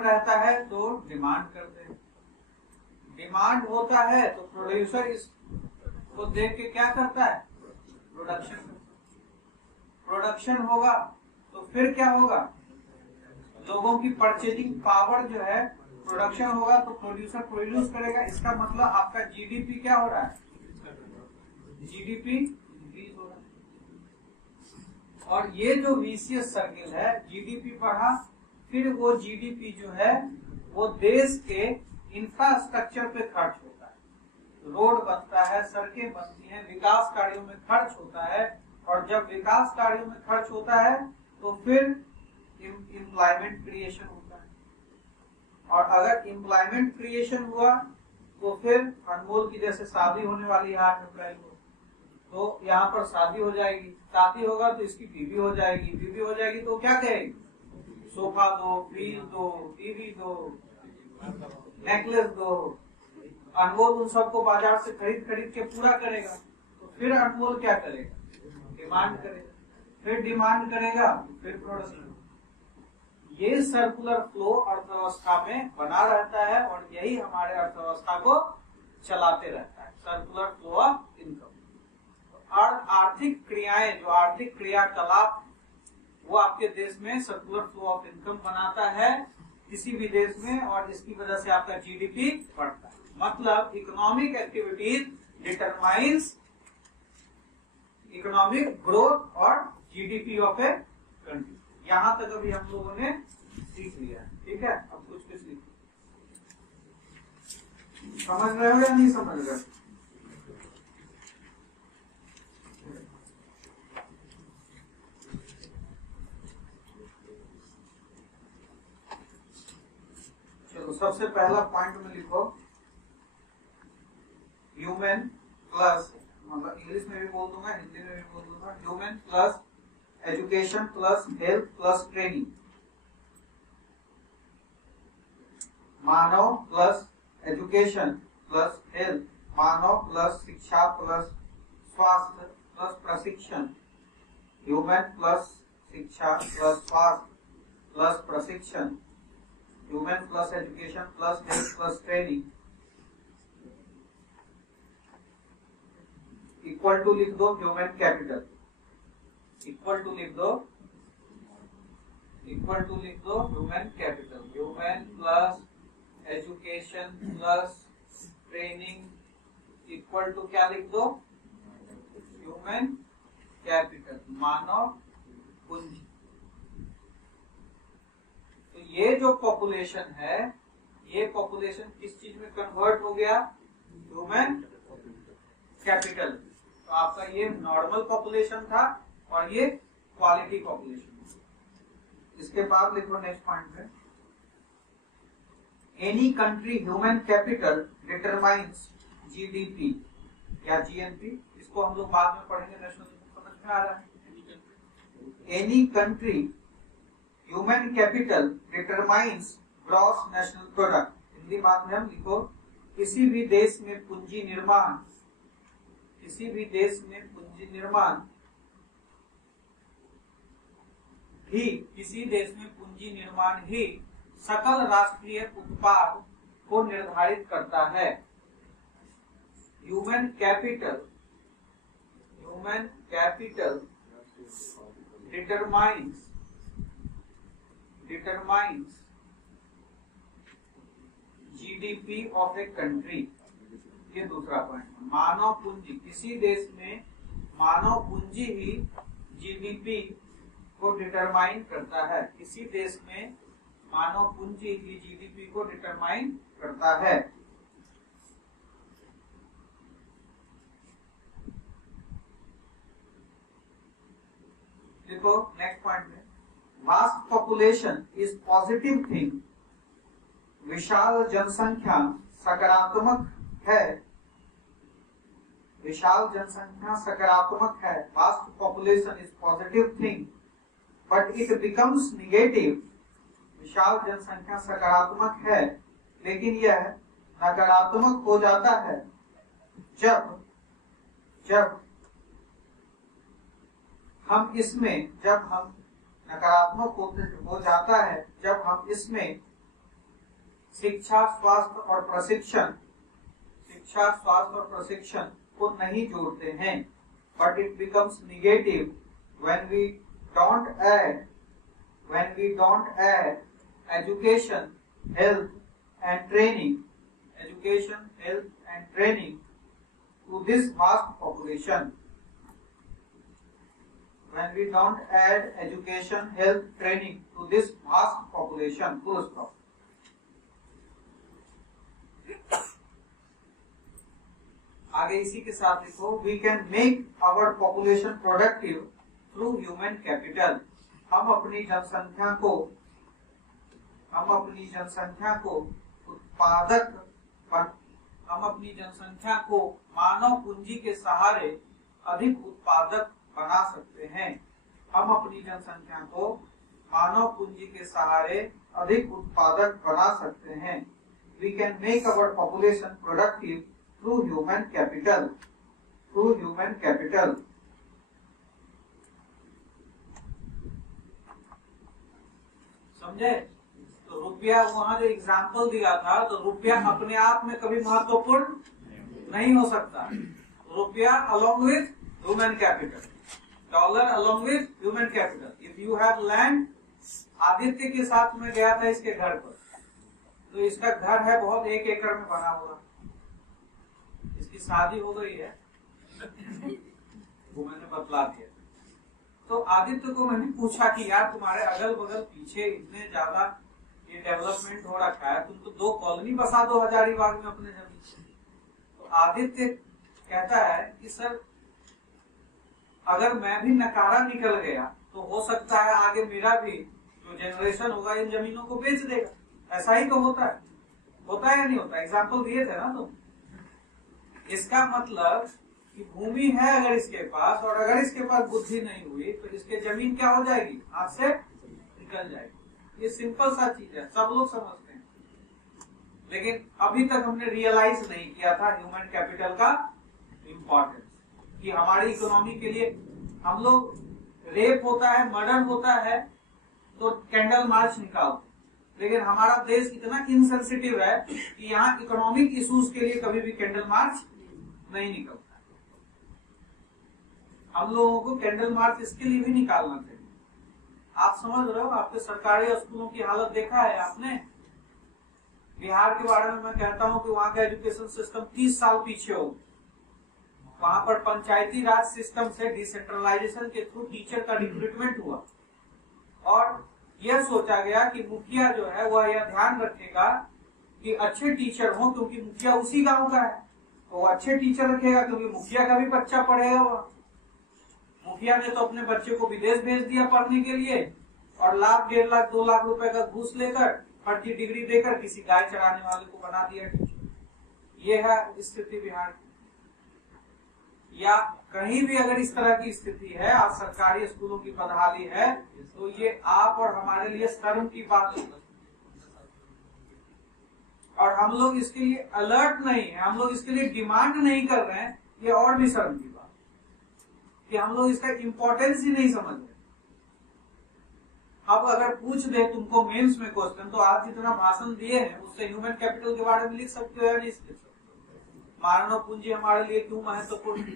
रहता है तो डिमांड करते हैं। डिमांड होता है तो प्रोड्यूसर इसको देख के क्या करता है? प्रोडक्शन होगा तो फिर क्या होगा? लोगों की परचेजिंग पावर जो है, प्रोडक्शन होगा तो प्रोड्यूसर प्रोड्यूस करेगा। इसका मतलब आपका जीडीपी क्या हो रहा है? जीडीपी इंक्रीज हो रहा है। और ये जो विशियस सर्किल है, जीडीपी बढ़ा, फिर वो जीडीपी जो है वो देश के इंफ्रास्ट्रक्चर पे खर्च होता है। रोड बनता है, सड़कें बनती हैं, विकास कार्यों में खर्च होता है। और जब विकास कार्यों में खर्च होता है तो फिर एम्प्लॉयमेंट क्रिएशन होता है। और अगर एम्प्लॉयमेंट क्रिएशन हुआ तो फिर अनमोल की जैसे शादी होने वाली है 8 अप्रैल को, तो यहाँ पर शादी हो जाएगी। शादी होगा तो इसकी बीवी हो जाएगी। बीवी हो जाएगी तो क्या कहेगी? सोफा दो, फ्रिज दो, टीवी दो, नेकलेस दो। अनमोल उन सबको बाजार से खरीद के पूरा करेगा। तो फिर अनमोल क्या करेगा? डिमांड करेगा। फिर डिमांड करेगा, फिर प्रोडक्शन। ये सर्कुलर फ्लो अर्थव्यवस्था में बना रहता है और यही हमारे अर्थव्यवस्था को चलाते रहता है। Circular flow of income. और आर्थिक क्रियाएं, जो आर्थिक क्रियाकलाप, वो आपके देश में सर्कुलर फ्लो ऑफ इनकम बनाता है किसी भी देश में, और इसकी वजह से आपका जीडीपी बढ़ता है। मतलब economic activities determines economic growth और जीडीपी ऑफ ए कंट्री। यहाँ तक अभी हम लोगों ने सीख लिया है, ठीक है। अब कुछ कुछ लिखो, समझ रहे हो या नहीं समझ रहे? चलो सबसे पहला पॉइंट में लिखो, ह्यूमन प्लस, मतलब इंग्लिश में भी बोल दूंगा, हिंदी में भी बोल दूंगा, human plus education plus health plus training, मानव प्लस एजुकेशन प्लस हेल्थ, मानव प्लस शिक्षा प्लस स्वास्थ्य प्लस प्रशिक्षण, ह्यूमन प्लस शिक्षा प्लस स्वास्थ्य प्लस प्रशिक्षण, human plus education plus health plus training, equal to लिख दो ह्यूमन कैपिटल, इक्वल टू लिख दो, इक्वल टू लिख दो human capital, human plus education plus training equal to क्या लिख दो, ह्यूमन कैपिटल, मानव पूंजी। तो ये जो पॉपुलेशन है, ये पॉपुलेशन किस चीज में कन्वर्ट हो गया, ह्यूमन कैपिटल। तो आपका ये नॉर्मल पॉपुलेशन था और ये क्वालिटी पॉपुलेशन। इसके बाद लिखो नेक्स्ट पॉइंट में, any country human capital determines GDP या जीएनपी, इसको हम लोग बाद में पढ़ेंगे, नेशनल समझ में आ रहा है। Any country human capital determines gross national product, Hindi माध्यम लिखो, किसी भी देश में पूंजी निर्माण, किसी भी देश में पूंजी निर्माण ही, किसी देश में पूंजी निर्माण ही सकल राष्ट्रीय उत्पाद को निर्धारित करता है। Human capital, human capital determines, determines GDP of a country, ये दूसरा पॉइंट। मानव पूंजी, किसी देश में मानव पूंजी ही जीडीपी को डिटरमाइन करता है, किसी देश में मानव पूंजी ही जीडीपी को डिटरमाइन करता है। देखो नेक्स्ट पॉइंट में, vast population is positive thing, विशाल जनसंख्या सकारात्मक है, विशाल जनसंख्या सकारात्मक है, vast population is positive thing but it becomes negative, विशाल जनसंख्या सकारात्मक है लेकिन यह नकारात्मक हो जाता है जब हम इसमें, जब हम नकारात्मक हो जाता है जब हम इसमें शिक्षा स्वास्थ्य और प्रशिक्षण, शिक्षा स्वास्थ्य और प्रशिक्षण को नहीं जोड़ते हैं। But it becomes negative when we don't add education, health and training, education, health and training to this vast population. When we don't add education, health, training to this vast population, full stop. आगे इसी के साथ लिखो, we can make our population productive through human capital. हम अपनी जनसंख्या को मानव पूंजी के सहारे अधिक उत्पादक बना सकते हैं। हम अपनी जनसंख्या को मानव पूंजी के सहारे अधिक उत्पादक बना सकते हैं। We can make our population productive through human capital. Through human capital. समझे? तो रुपया, वहां जो एग्जाम्पल दिया था, तो रुपया अपने आप में कभी महत्वपूर्ण नहीं हो सकता। रुपया along with human capital, dollar along with human capital. If you have land, Aditya के साथ में गया था इसके घर पर, तो इसका घर है बहुत 1 एकड़ में बना हुआ, इसकी शादी हो गई है, वो मैंने बतला दिया। तो आदित्य को मैंने पूछा कि यार तुम्हारे अगल बगल पीछे इतने ज्यादा ये डेवलपमेंट हो रखा है, तुम तो 2 कॉलोनी बसा दो हजारीबाग में अपने जमीन से। तो आदित्य कहता है कि सर अगर मैं भी नकारा निकल गया तो हो सकता है आगे मेरा भी जो जनरेशन होगा इन जमीनों को बेच देगा। ऐसा ही तो होता है या नहीं होता? एग्जाम्पल दिए थे ना तुम। इसका मतलब कि भूमि है अगर इसके पास, और अगर इसके पास बुद्धि नहीं हुई तो इसके जमीन क्या हो जाएगी, हाथ से निकल जाएगी। ये सिंपल सा चीज है, सब लोग समझते हैं, लेकिन अभी तक हमने रियलाइज नहीं किया था ह्यूमन कैपिटल का इम्पोर्टेंस, कि हमारी इकोनॉमी के लिए हम लोग रेप होता है, मर्डर होता है तो कैंडल मार्च निकालते, लेकिन हमारा देश इतना इनसेंसिटिव है कि यहाँ इकोनॉमिक इश्यूज के लिए कभी भी कैंडल मार्च नहीं निकलता। हम लोगों को कैंडल मार्च इसके लिए भी निकालना चाहिए। आप समझ रहे हो, आपके सरकारी स्कूलों की हालत देखा है आपने? बिहार के बारे में मैं कहता हूँ कि वहाँ का एजुकेशन सिस्टम 30 साल पीछे हो। वहां पर पंचायती राज सिस्टम से डिसेंट्रलाइजेशन के थ्रू टीचर का रिक्रूटमेंट हुआ, और यह सोचा गया कि मुखिया जो है वह यह ध्यान रखेगा कि अच्छे टीचर हों, क्योंकि मुखिया उसी गांव का है, तो वो अच्छे टीचर रखेगा क्योंकि मुखिया का भी बच्चा पढ़ेगा। वह मुखिया ने तो अपने बच्चे को विदेश भेज दिया पढ़ने के लिए, और लाख 1.5 लाख 2 लाख रुपए का घूस लेकर, फर्जी डिग्री देकर किसी गाय चराने वाले को बना दिया टीचर। ये है स्थिति बिहार की। या कहीं भी अगर इस तरह की स्थिति है, आप सरकारी स्कूलों की बदहाली है, तो ये आप और हमारे लिए शर्म की बात है। और हम लोग इसके लिए अलर्ट नहीं है, हम लोग इसके लिए डिमांड नहीं कर रहे हैं, ये और भी शर्म की बात कि हम लोग इसका इम्पोर्टेंस ही नहीं समझ रहे। अब अगर पूछ दे तुमको मेंस में क्वेश्चन, तो आप जितना भाषण दिए हैं उससे ह्यूमन कैपिटल के बारे में लिख सकते हो या नहीं लिख सकते? मानव पूंजी हमारे लिए क्यों महत्वपूर्ण है?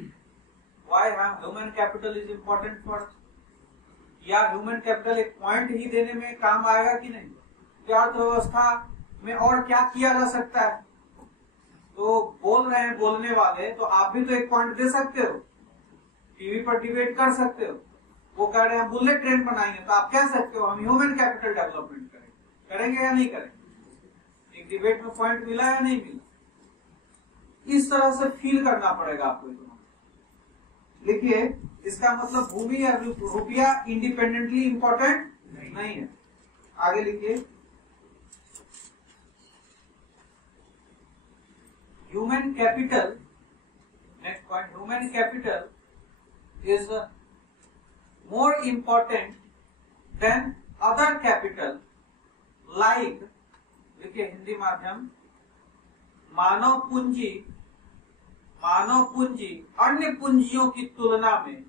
Why human capital is important for, या ह्यूमन कैपिटल एक पॉइंट ही देने में काम आएगा कि नहीं? क्या अर्थव्यवस्था में और क्या किया जा सकता है? तो बोल रहे हैं बोलने वाले, तो आप भी तो एक पॉइंट दे सकते हो, टीवी पर डिबेट कर सकते हो। वो कह रहे हैं बुलेट ट्रेन बनाएंगे, तो आप कह सकते हो हम ह्यूमन कैपिटल डेवलपमेंट करेंगे या नहीं करेंगे? एक डिबेट में पॉइंट मिला या नहीं मिला? इस तरह से फील करना पड़ेगा आपको इकोनॉमी। देखिए, इसका मतलब भूमि या रुपया इंडिपेंडेंटली इंपॉर्टेंट नहीं है। आगे लिखिए, human capital, next point, human capital is more important than other capital like, देखिए हिंदी माध्यम, मानव पूंजी अन्य पूंजियों की तुलना में,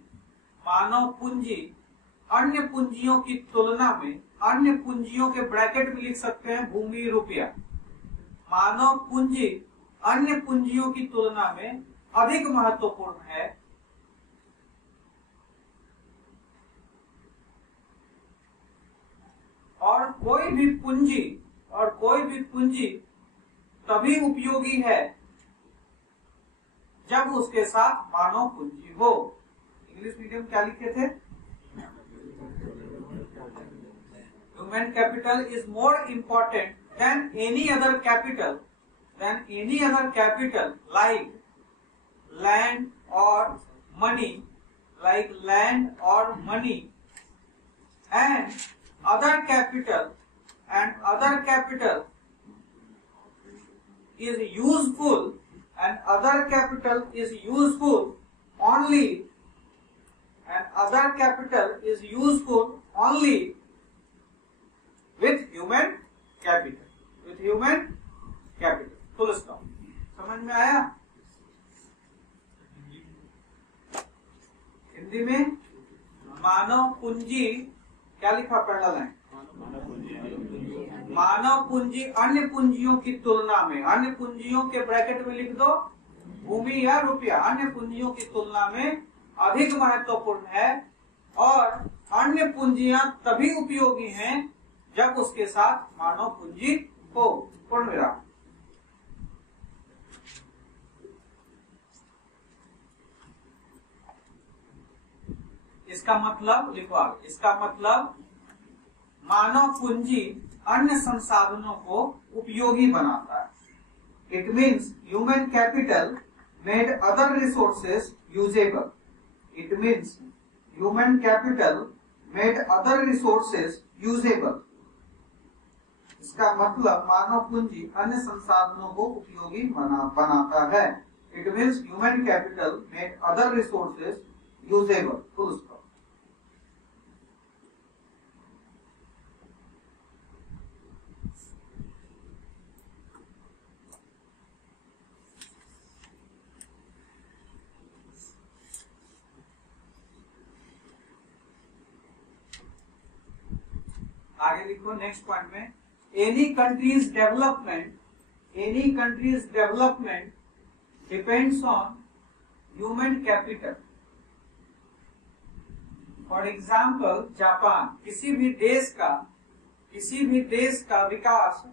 मानव पूंजी अन्य पूंजियों की तुलना में, अन्य पूंजियों के ब्रैकेट में लिख सकते हैं भूमि रुपया, मानव पूंजी अन्य पूंजियों की तुलना में अधिक महत्वपूर्ण है और कोई भी पूंजी तभी उपयोगी है जब उसके साथ मानव पूंजी हो। इंग्लिश मीडियम क्या लिखे थे? Human capital is more important than any other capital like land और money and other capital is useful only with human capital full stop। समझ में आया? हिंदी में मानव पूंजी क्या लिखा पहला लाइन? मानव पूंजी अन्य पूंजियों की तुलना में, अन्य पूंजियों के ब्रैकेट में लिख दो भूमि या रुपया, अन्य पूंजियों की तुलना में अधिक महत्वपूर्ण है और अन्य पूंजियां तभी उपयोगी हैं जब उसके साथ मानव पूंजी हो। पूर्ण विराम। इसका मतलब लिखो आगे, इसका मतलब मानव पूंजी अन्य संसाधनों को उपयोगी बनाता है। It means human capital made other resources usable. It means human capital made other resources usable. इसका मतलब मानव पूंजी अन्य संसाधनों को उपयोगी बनाता है। It means human capital made other resources usable. Full stop. आगे लिखो नेक्स्ट पॉइंट में, any countries development depends on human capital. For example Japan, किसी भी देश का विकास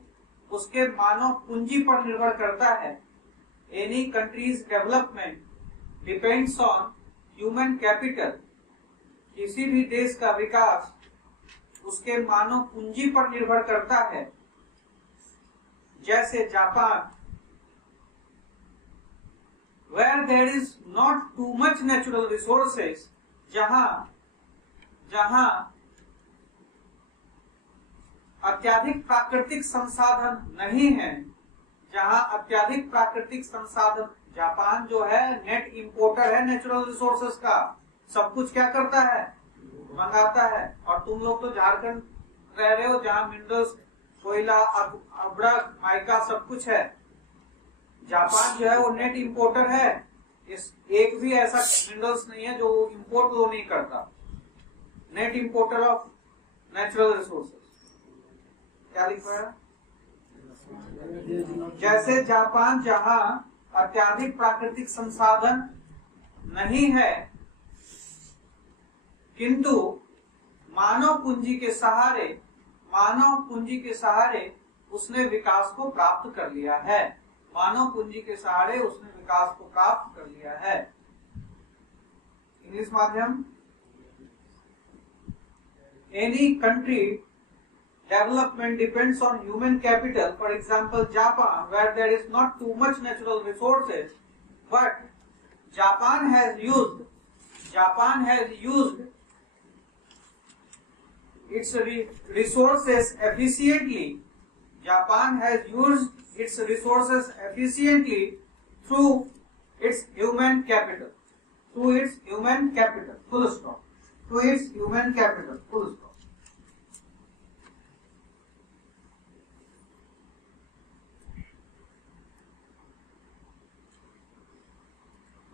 उसके मानव पूंजी पर निर्भर करता है। Any countries development depends on human capital. किसी भी देश का विकास उसके मानव पूंजी पर निर्भर करता है। जैसे Japan, where there is not too much natural resources, जहां अत्यधिक प्राकृतिक संसाधन नहीं है, जापान जो है नेट इंपोर्टर है नेचुरल रिसोर्सेज का। सब कुछ क्या करता है, मंगाता है। और तुम लोग तो झारखंड रह रहे हो जहाँ मिनरल्स, कोयला, अब्रक, माइका सब कुछ है। जापान जो है वो नेट इंपोर्टर है। एक भी ऐसा मिनरल्स नहीं है जो इंपोर्ट वो नहीं करता। Net importer of natural resources. क्या लिखा है? जैसे जापान जहां अत्यधिक प्राकृतिक संसाधन नहीं है, किंतु मानव पूंजी के सहारे उसने विकास को प्राप्त कर लिया है। इंग्लिश माध्यम। Any country development depends on human capital. For example, Japan, where there is not too much natural resources, but Japan has used its resources efficiently. Japan has used its resources efficiently through its human capital. Full stop. Through its human capital. Full stop.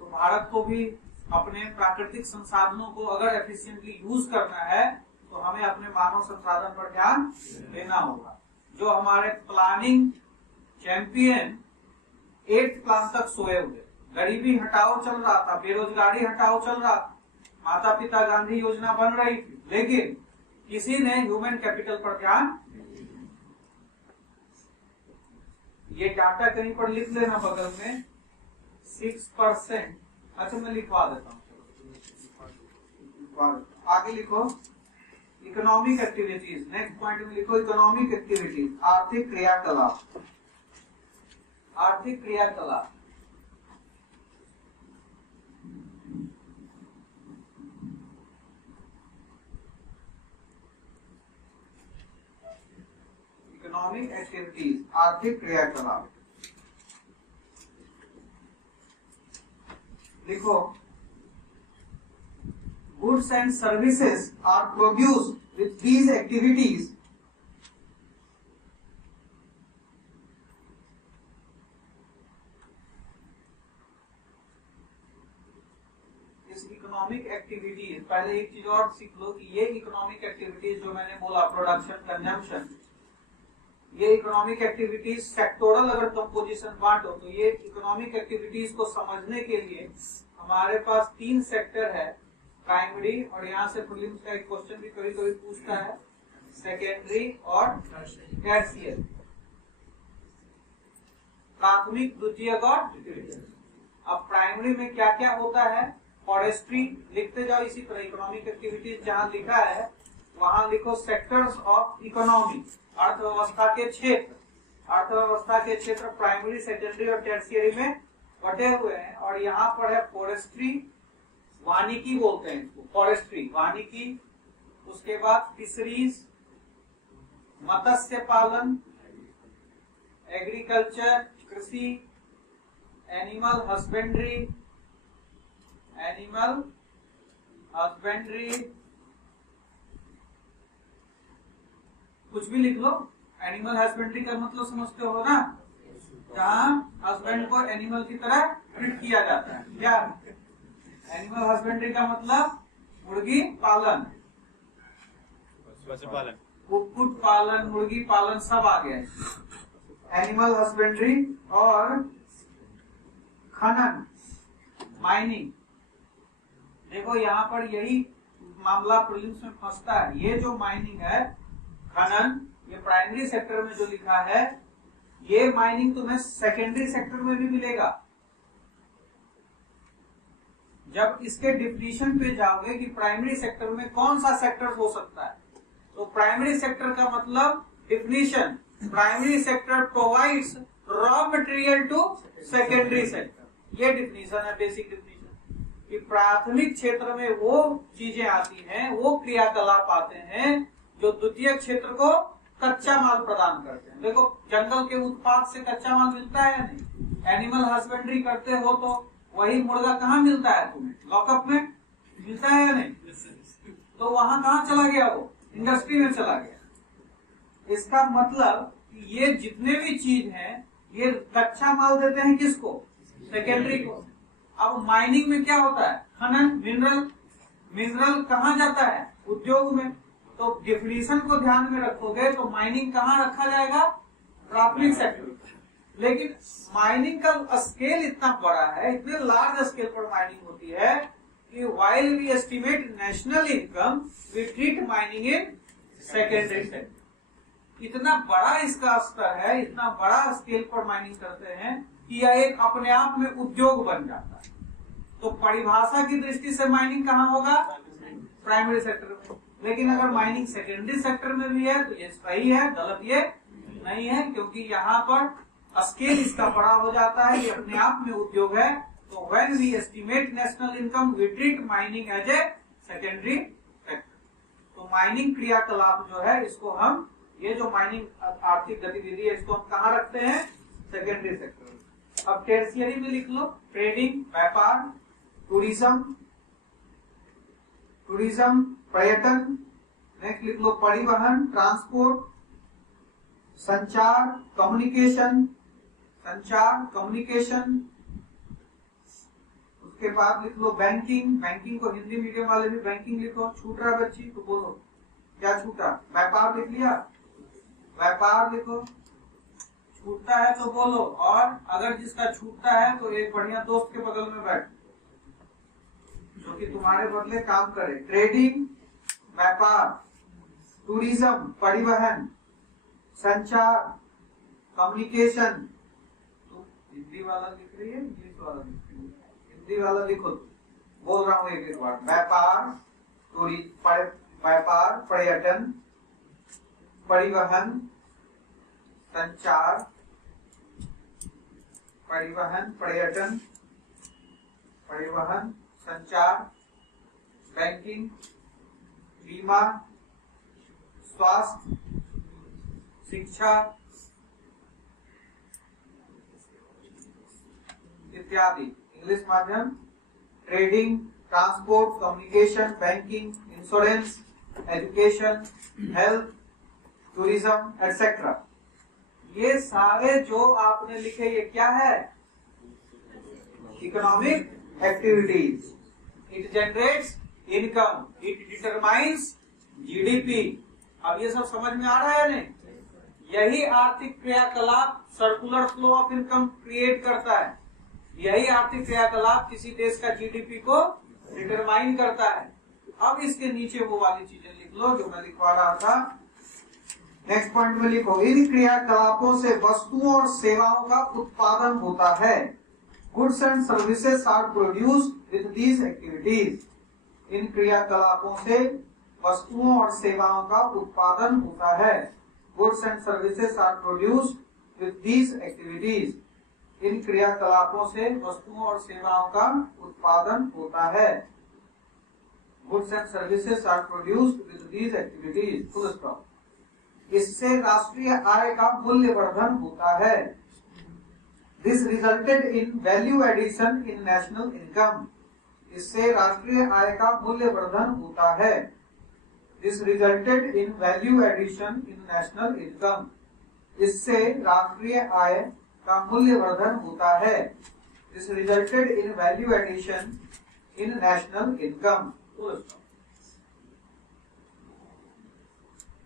Bharat को भी अपने प्राकृतिक संसाधनों को अगर efficiently use करना है तो हमें अपने मानव संसाधन पर ध्यान देना होगा। जो हमारे प्लानिंग चैंपियन 8th प्लान तक सोए हुए, गरीबी हटाओ चल रहा था, बेरोजगारी हटाओ चल रहा था, माता पिता गांधी योजना बन रही थी, लेकिन किसी ने ह्यूमन कैपिटल पर ध्यान। ये डाटा कहीं पर लिख लेना बगल में, 6%। अच्छा मैं लिखवा देता हूँ। आगे लिखो इकोनॉमिक एक्टिविटीज। नेक्स्ट पॉइंट में लिखो इकोनॉमिक एक्टिविटीज, आर्थिक क्रियाकलाप। इकोनॉमिक एक्टिविटीज, आर्थिक क्रियाकलाप। लिखो goods and services are produced with these activities इस इकोनॉमिक एक्टिविटीज। पहले एक चीज और सीख लो कि ये इकोनॉमिक एक्टिविटीज जो मैंने बोला, प्रोडक्शन, कंजम्पशन, ये इकोनॉमिक एक्टिविटीज सेक्टोरल अगर कंपोजिशन बांटो तो ये इकोनॉमिक एक्टिविटीज को समझने के लिए हमारे पास 3 सेक्टर है, प्राइमरी, और यहाँ से प्रीलिम्स का एक क्वेश्चन भी कभी कभी पूछता है, सेकेंडरी और टर्शियरी, प्राथमिक, द्वितीयक और तृतीयक। अब प्राइमरी में क्या क्या होता है? फॉरेस्ट्री लिखते जाओ। इसी तरह इकोनॉमिक एक्टिविटीज जहां लिखा है वहां लिखो सेक्टर्स ऑफ इकोनॉमी, अर्थव्यवस्था के क्षेत्र। अर्थव्यवस्था के क्षेत्र प्राइमरी, सेकेंडरी और टर्शियरी में बटे हुए हैं। और यहाँ पर है फॉरेस्ट्री, वानिकी बोलते हैं इसको, फॉरेस्ट्री वानिकी। उसके बाद फिशरीज, मत्स्य पालन, एग्रीकल्चर कृषि, एनिमल हस्बेंड्री, कुछ भी लिख लो। एनिमल हस्बेंड्री का मतलब समझते हो ना, जहाँ हस्बैंड को एनिमल की तरह ट्रीट किया जाता है। क्या एनिमल हस्बेंड्री का मतलब? मुर्गी पालन, पशुपालन, कुक्कुट पालन, मुर्गी पालन सब आ गया। एनिमल हस्बेंड्री और खनन, माइनिंग। देखो यहाँ पर यही मामला प्रीलिम्स में फंसता है। ये जो माइनिंग है, खनन, ये प्राइमरी सेक्टर में जो लिखा है, ये माइनिंग तुम्हें सेकेंडरी सेक्टर में भी मिलेगा। जब इसके डिफिनीशन पे जाओगे कि प्राइमरी सेक्टर में कौन सा सेक्टर हो सकता है, तो प्राइमरी सेक्टर का मतलब definition, primary sector provides raw material to secondary sector. ये डिफिनीशन है, बेसिक डिफिनीशन, कि प्राथमिक क्षेत्र में वो चीजें आती हैं, वो क्रियाकलाप आते हैं जो द्वितीय क्षेत्र को कच्चा माल प्रदान करते हैं। देखो जंगल के उत्पाद से कच्चा माल मिलता है या नहीं? एनिमल हस्बेंड्री करते हो तो वही मुर्गा कहाँ मिलता है तुम्हें? लॉकअप में मिलता है या नहीं? तो वहां कहाँ चला गया? वो इंडस्ट्री में चला गया। इसका मतलब ये जितने भी चीज हैं, ये कच्चा माल देते हैं किसको? सेकेंडरी को। अब माइनिंग में क्या होता है? खनन, मिनरल कहाँ जाता है? उद्योग में। तो डिफिनीशन को ध्यान में रखोगे तो माइनिंग कहाँ रखा जाएगा? प्राथमिक सेक्टर। लेकिन माइनिंग का स्केल इतना बड़ा है, इतने लार्ज स्केल पर माइनिंग होती है कि while we estimate national income, we treat mining in secondary sector। इतना बड़ा इसका स्तर है, इतना बड़ा स्केल पर माइनिंग करते हैं कि यह एक अपने आप में उद्योग बन जाता है। तो परिभाषा की दृष्टि से माइनिंग कहाँ होगा? प्राइमरी सेक्टर में। लेकिन अगर माइनिंग सेकेंडरी सेक्टर में भी है तो ये सही है, गलत ये नहीं है, क्योंकि यहाँ पर स्केल इसका बड़ा हो जाता है, ये अपने आप में उद्योग है। तो when we estimate national income, we treat mining as a secondary sector। तो माइनिंग क्रियाकलाप जो है, इसको हम, ये जो माइनिंग आर्थिक गतिविधि है, इसको हम कहाँ रखते हैं? सेकेंडरी सेक्टर में। अब टर्शियरी में लिख लो, ट्रेडिंग, व्यापार, टूरिज्म, पर्यटन। नेक्स्ट लिख लो परिवहन, ट्रांसपोर्ट, संचार, कम्युनिकेशन। उसके बाद लिख लो बैंकिंग को हिंदी मीडियम वाले भी बैंकिंग लिखो। छूट रहा बच्ची तो बोलो क्या छूटा? व्यापार लिख लिया? व्यापार लिखो। छूटता है तो बोलो। और अगर जिसका छूटता है तो एक बढ़िया दोस्त के बगल में बैठ, जो कि तुम्हारे बदले काम करे। ट्रेडिंग, व्यापार, टूरिज्म, परिवहन, संचार, कम्युनिकेशन। तो हिंदी वाला लिख रही है, इंग्लिश वाला लिख रही है? हिंदी वाला लिखो। बोल रहा हूँ एक एक बार। व्यापार, पर्यटन, परिवहन, संचार, बैंकिंग, बीमा, स्वास्थ्य, शिक्षा इत्यादि। इंग्लिश माध्यम, trading, transport, communication, banking, insurance, education, health, tourism etcetera. ये सारे जो आपने लिखे, ये क्या है? Economic activities. It generates income, it determines GDP. अब ये सब समझ में आ रहा है नहीं? यही आर्थिक क्रियाकलाप circular flow of income create करता है। यही आर्थिक क्रियाकलाप किसी देश का जीडीपी को डिटरमाइन करता है। अब इसके नीचे वो वाली चीजें लिख लो जो मैं लिखवा रहा था। नेक्स्ट पॉइंट में लिखो, इन क्रियाकलापों से वस्तुओं और सेवाओं का उत्पादन होता है। Goods and services are produced with these activities. इन क्रियाकलापों से वस्तुओं और सेवाओं का उत्पादन होता है। Goods and services are produced with these activities. इन क्रियाकलापों से वस्तुओं और सेवाओं का उत्पादन होता है। Goods and services are produced with these activities. Full stop. इससे राष्ट्रीय आय का मूल्यवर्धन होता है। This resulted in value addition in national income. इससे राष्ट्रीय आय का मूल्यवर्धन होता है। This resulted in value addition in national income. इससे राष्ट्रीय आय का मूल्यवर्धन होता है। This resulted in value addition in national income.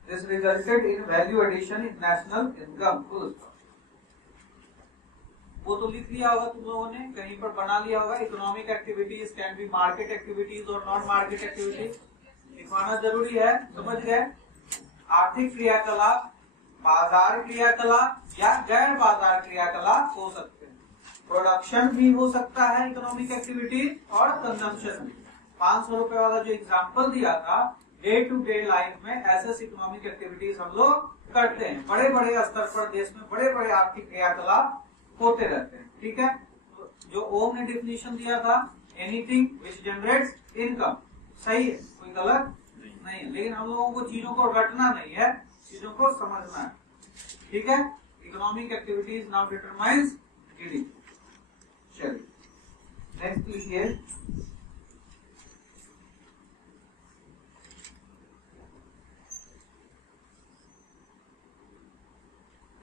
This resulted in value addition in national income. वो तो लिख लिया होगा तुम लोगों ने, कहीं पर बना लिया होगा। Economic activities can be market activities और नॉन मार्केट एक्टिविटीज। लिखवाना जरूरी है, समझ गए। आर्थिक क्रियाकलाप बाजार क्रियाकलाप या गैर बाजार क्रियाकलाप हो सकते हैं। प्रोडक्शन भी हो सकता है इकोनॉमिक एक्टिविटीज, और कंजम्पशन भी। 500 रुपए वाला जो एग्जाम्पल दिया था, डे टू डे लाइफ में ऐसे इकोनॉमिक एक्टिविटीज हम लोग करते हैं। बड़े बड़े स्तर पर देश में बड़े बड़े आर्थिक क्रियाकलाप होते रहते हैं। ठीक है, तो जो ओम ने डिफिनीशन दिया था, एनीथिंग विच जनरेट्स इनकम, सही है, कोई गलत नहीं है। लेकिन हम लोगों को चीजों को रटना नहीं है, चीजों को समझना है। ठीक है, economic activities now determines GDP. चलिए नेक्स्ट लिखिए।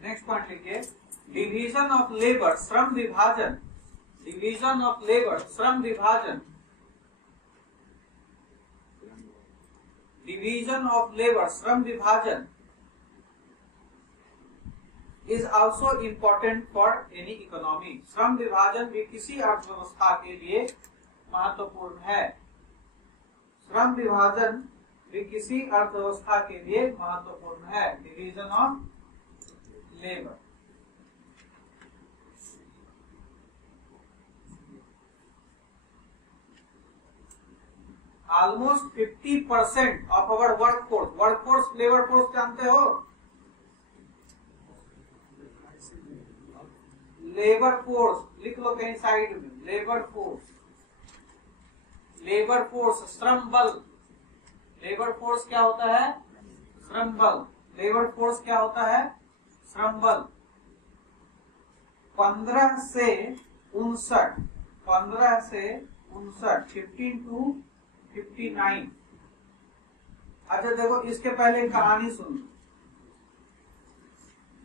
नेक्स्ट पॉइंट लिखिए, डिवीजन ऑफ लेबर, श्रम विभाजन। डिवीजन ऑफ लेबर, श्रम विभाजन। डिवीजन ऑफ लेबर, श्रम विभाजन is also important for any economy. श्रम विभाजन भी किसी अर्थव्यवस्था के लिए महत्वपूर्ण है। श्रम विभाजन भी किसी अर्थव्यवस्था के लिए महत्वपूर्ण है। Division of labour. Almost 50% of our workforce, workforce labour force जानते हो, लेबर फोर्स लिख लो कहीं साइड में, लेबर फोर्स। लेबर फोर्स श्रम बल। लेबर फोर्स क्या होता है? श्रम बल। लेबर फोर्स क्या होता है? श्रम बल। 15 से 59, 15 से 59, 15 to 59। अच्छा देखो, इसके पहले एक कहानी सुन।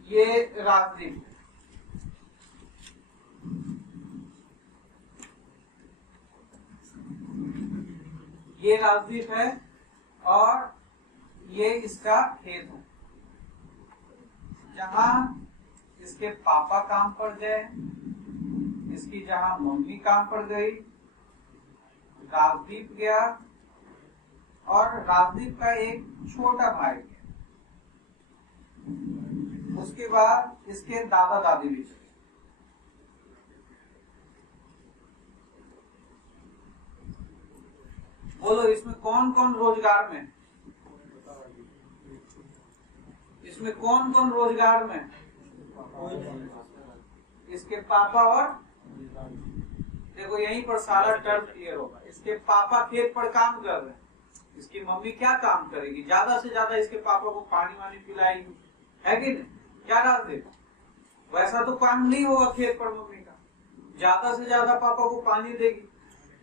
ये राजदीप, ये राजदीप है और ये इसका खेत है। जहां इसके पापा काम पर गए, इसकी जहां मम्मी काम पर गई, राजदीप गया और राजदीप का एक छोटा भाई गया। उसके बाद इसके दादा दादी भी चले। बोलो इसमें कौन कौन रोजगार में? इसमें कौन कौन रोजगार में? इसके पापा और देखो यहीं पर सारा टर्म क्लियर होगा। इसके पापा खेत पर काम कर रहे हैं, इसकी मम्मी क्या काम करेगी? ज्यादा से ज्यादा इसके पापा को पानी वानी पिलाएगी, है कि नहीं? क्या डाल दे? वैसा तो काम नहीं होगा खेत पर मम्मी का। ज्यादा से ज्यादा पापा को पानी देगी,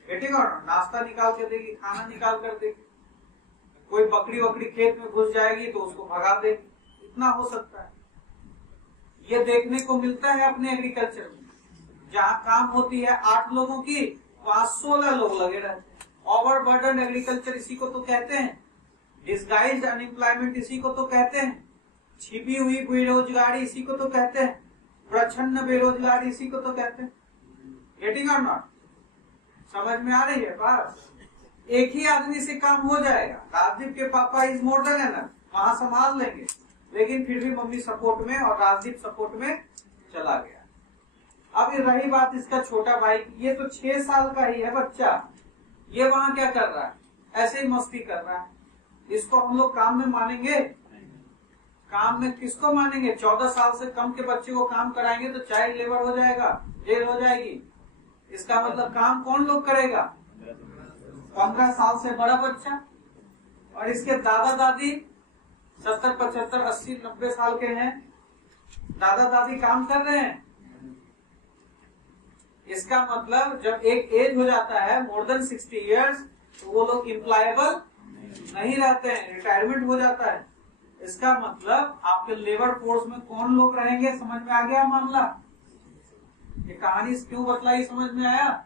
बैठेगा ना, नाश्ता निकाल के देगी, खाना निकाल कर देगी। कोई बकरी वकरी खेत में घुस जाएगी तो उसको भगा देगी, इतना हो सकता है। ये देखने को मिलता है अपने एग्रीकल्चर में। जहाँ काम होती है 8 लोगों की, वहाँ 16 लोग लगे रहते हैं। ओवरबर्डन एग्रीकल्चर इसी को तो कहते हैं। डिस्गाइज्ड अनएम्प्लॉयमेंट इसी को तो कहते हैं। छिपी हुई बेरोजगारी इसी को तो कहते हैं। प्रच्छन्न बेरोजगारी इसी को तो कहते हैं। गेटिंग और नॉट? समझ में आ रही है बात? एक ही आदमी से काम हो जाएगा। राजदीप के पापा इज मॉडर्न है ना, वहां संभाल लेंगे, लेकिन फिर भी मम्मी सपोर्ट में और राजदीप सपोर्ट में चला गया। अब ये रही बात इसका छोटा भाई, ये तो 6 साल का ही है बच्चा, ये वहां क्या कर रहा है, ऐसे ही मस्ती कर रहा है। इसको हम लोग काम में मानेंगे? काम में किसको मानेंगे? 14 साल से कम के बच्चे को काम कराएंगे तो चाइल्ड लेबर हो जाएगा, जेल हो जाएगी। इसका मतलब काम कौन लोग करेगा? 15 साल से बड़ा बच्चा। और इसके दादा दादी 70, 75, 80, 90 साल के हैं, दादा दादी काम कर रहे हैं। इसका मतलब जब एक एज हो जाता है मोर देन 60 इयर्स तो वो लोग इम्प्लॉयबल नहीं रहते हैं, रिटायरमेंट हो जाता है। इसका मतलब आपके लेबर फोर्स में कौन लोग रहेंगे? समझ में आ गया मामला? ये कहानी क्यों बतलाई, समझ में आया?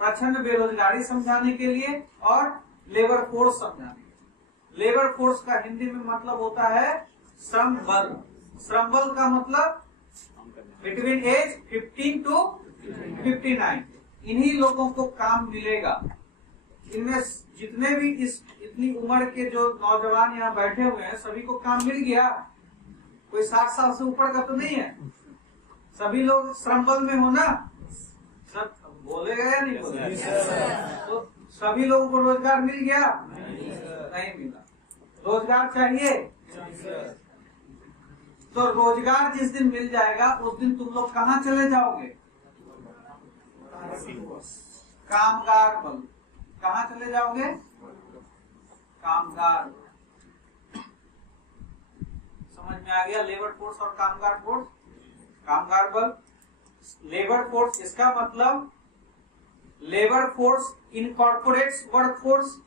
प्रचंड बेरोजगारी समझाने के लिए और लेबर फोर्स समझाने के लिए। लेबर फोर्स का हिंदी में मतलब होता है श्रम बल। श्रम बल का मतलब बिटवीन एज 15 to 59 इन्हीं लोगों को काम मिलेगा। इनमें जितने भी इतनी उम्र के जो नौजवान यहाँ बैठे हुए हैं सभी को काम मिल गया? कोई 60 साल से ऊपर का तो नहीं है? सभी लोग श्रम बल में हो ना? सब बोलेगा या नहीं बोलेगा? तो सभी लोगों को रोजगार मिल गया? नहीं मिला। रोजगार चाहिए? तो रोजगार जिस दिन मिल जाएगा उस दिन तुम लोग कहाँ चले जाओगे? कामगार बल। कहाँ चले जाओगे? कामगार। समझ में आ गया? लेबर फोर्स और कामगार फोर्स। कामगार बल, लेबर फोर्स, इसका मतलब labour force incorporates work force.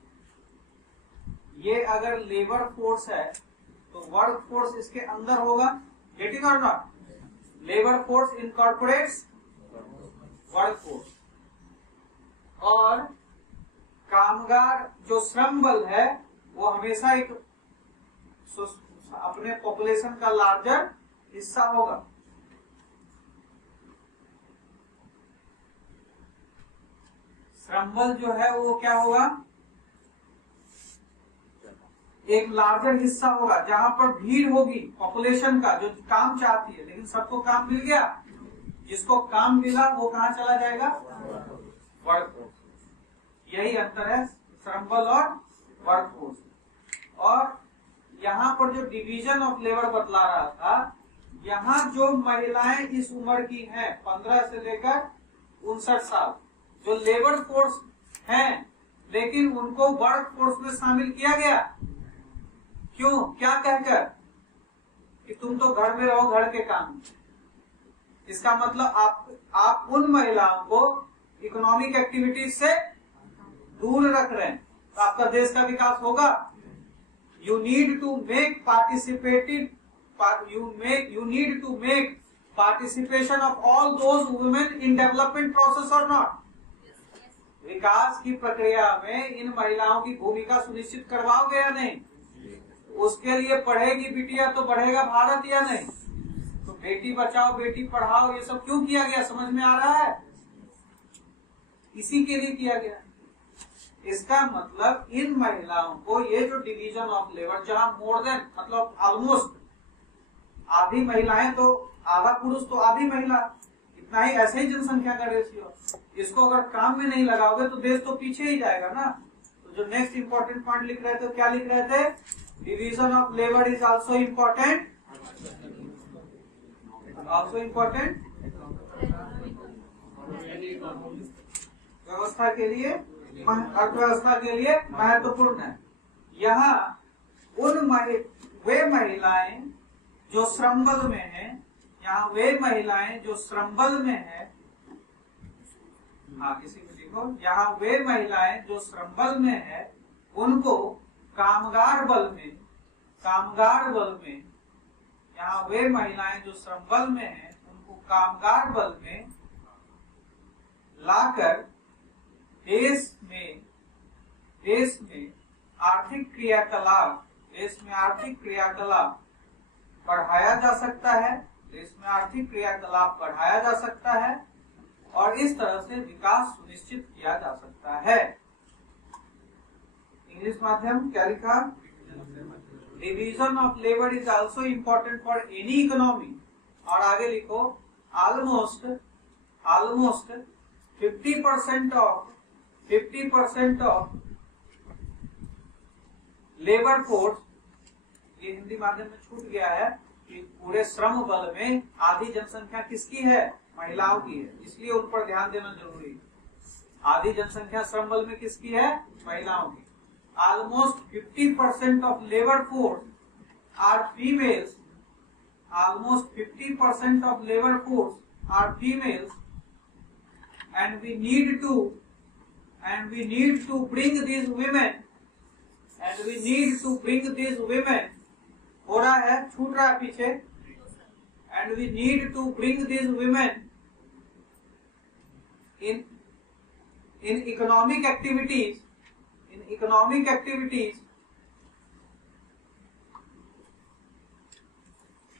ये अगर लेबर फोर्स है तो वर्क फोर्स इसके अंदर होगा। गेटिंग और not? Labour force incorporates work force. और कामगार जो श्रम बल है वो हमेशा एक अपने पॉपुलेशन का लार्जर हिस्सा होगा। श्रम बल जो है वो क्या होगा? एक लार्जर हिस्सा होगा जहां पर भीड़ होगी पॉपुलेशन का जो काम चाहती है, लेकिन सबको काम मिल गया। जिसको काम मिला वो कहाँ चला जाएगा? Work force. यही अंतर है श्रम बल और वर्क फोर्स। और यहाँ पर जो डिवीजन ऑफ लेबर बतला रहा था, यहाँ जो महिलाएं इस उम्र की हैं 15 से लेकर 59 साल, जो लेबर फोर्स हैं लेकिन उनको वर्क फोर्स में शामिल किया गया। क्यों? क्या कहकर कि तुम तो घर में रहो, घर के काम। इसका मतलब आप उन महिलाओं को इकोनॉमिक एक्टिविटीज से दूर रख रहे हैं, तो आपका देश का विकास होगा? You need to make participation of all those women in development process और नॉट? विकास की प्रक्रिया में इन महिलाओं की भूमिका सुनिश्चित करवाओगे या नहीं? उसके लिए पढ़ेगी बिटिया तो बढ़ेगा भारत या नहीं? तो बेटी बचाओ बेटी पढ़ाओ ये सब क्यों किया गया? समझ में आ रहा है? इसी के लिए किया गया। इसका मतलब इन महिलाओं को ये जो डिवीजन ऑफ लेबर, जहां मोर देन मतलब ऑलमोस्ट आधी महिलाएं तो आधा पुरुष तो आधी महिला, इतना ही ऐसे ही जनसंख्या का रेशियो। इसको अगर काम में नहीं लगाओगे तो देश तो पीछे ही जाएगा ना। तो जो नेक्स्ट इंपॉर्टेंट पॉइंट लिख रहे थे क्या लिख रहे थे? Division of labour is also important, व्यवस्था के लिए, अर्थव्यवस्था के लिए महत्वपूर्ण है। यहाँ वे महिलाएं जो श्रम बल में है, यहाँ वे महिलाएं जो श्रम बल में है, हाँ किसी को लिखो, यहाँ वे महिलाएं जो श्रम बल में है उनको कामगार बल में, यहाँ वे महिलाएं जो श्रम बल में है उनको कामगार बल में लाकर देश में आर्थिक क्रियाकलाप बढ़ाया जा सकता है, देश में आर्थिक क्रियाकलाप बढ़ाया जा सकता है और इस तरह से विकास सुनिश्चित किया जा सकता है। इंग्लिश माध्यम क्या लिखा? Division of labour is also important for any economy. और आगे लिखो almost almost 50% of labour force, ये हिंदी माध्यम में छूट गया है कि पूरे श्रम बल में आधी जनसंख्या किसकी है? महिलाओं की है, इसलिए उन पर ध्यान देना जरूरी है। आधी जनसंख्या श्रम बल में किसकी है? महिलाओं की। Almost 50% of labour force are females, almost 50% of labor force are females, and we need to bring these women, हो रहा है, छूट रहा है पीछे, and we need to bring these women in economic activities,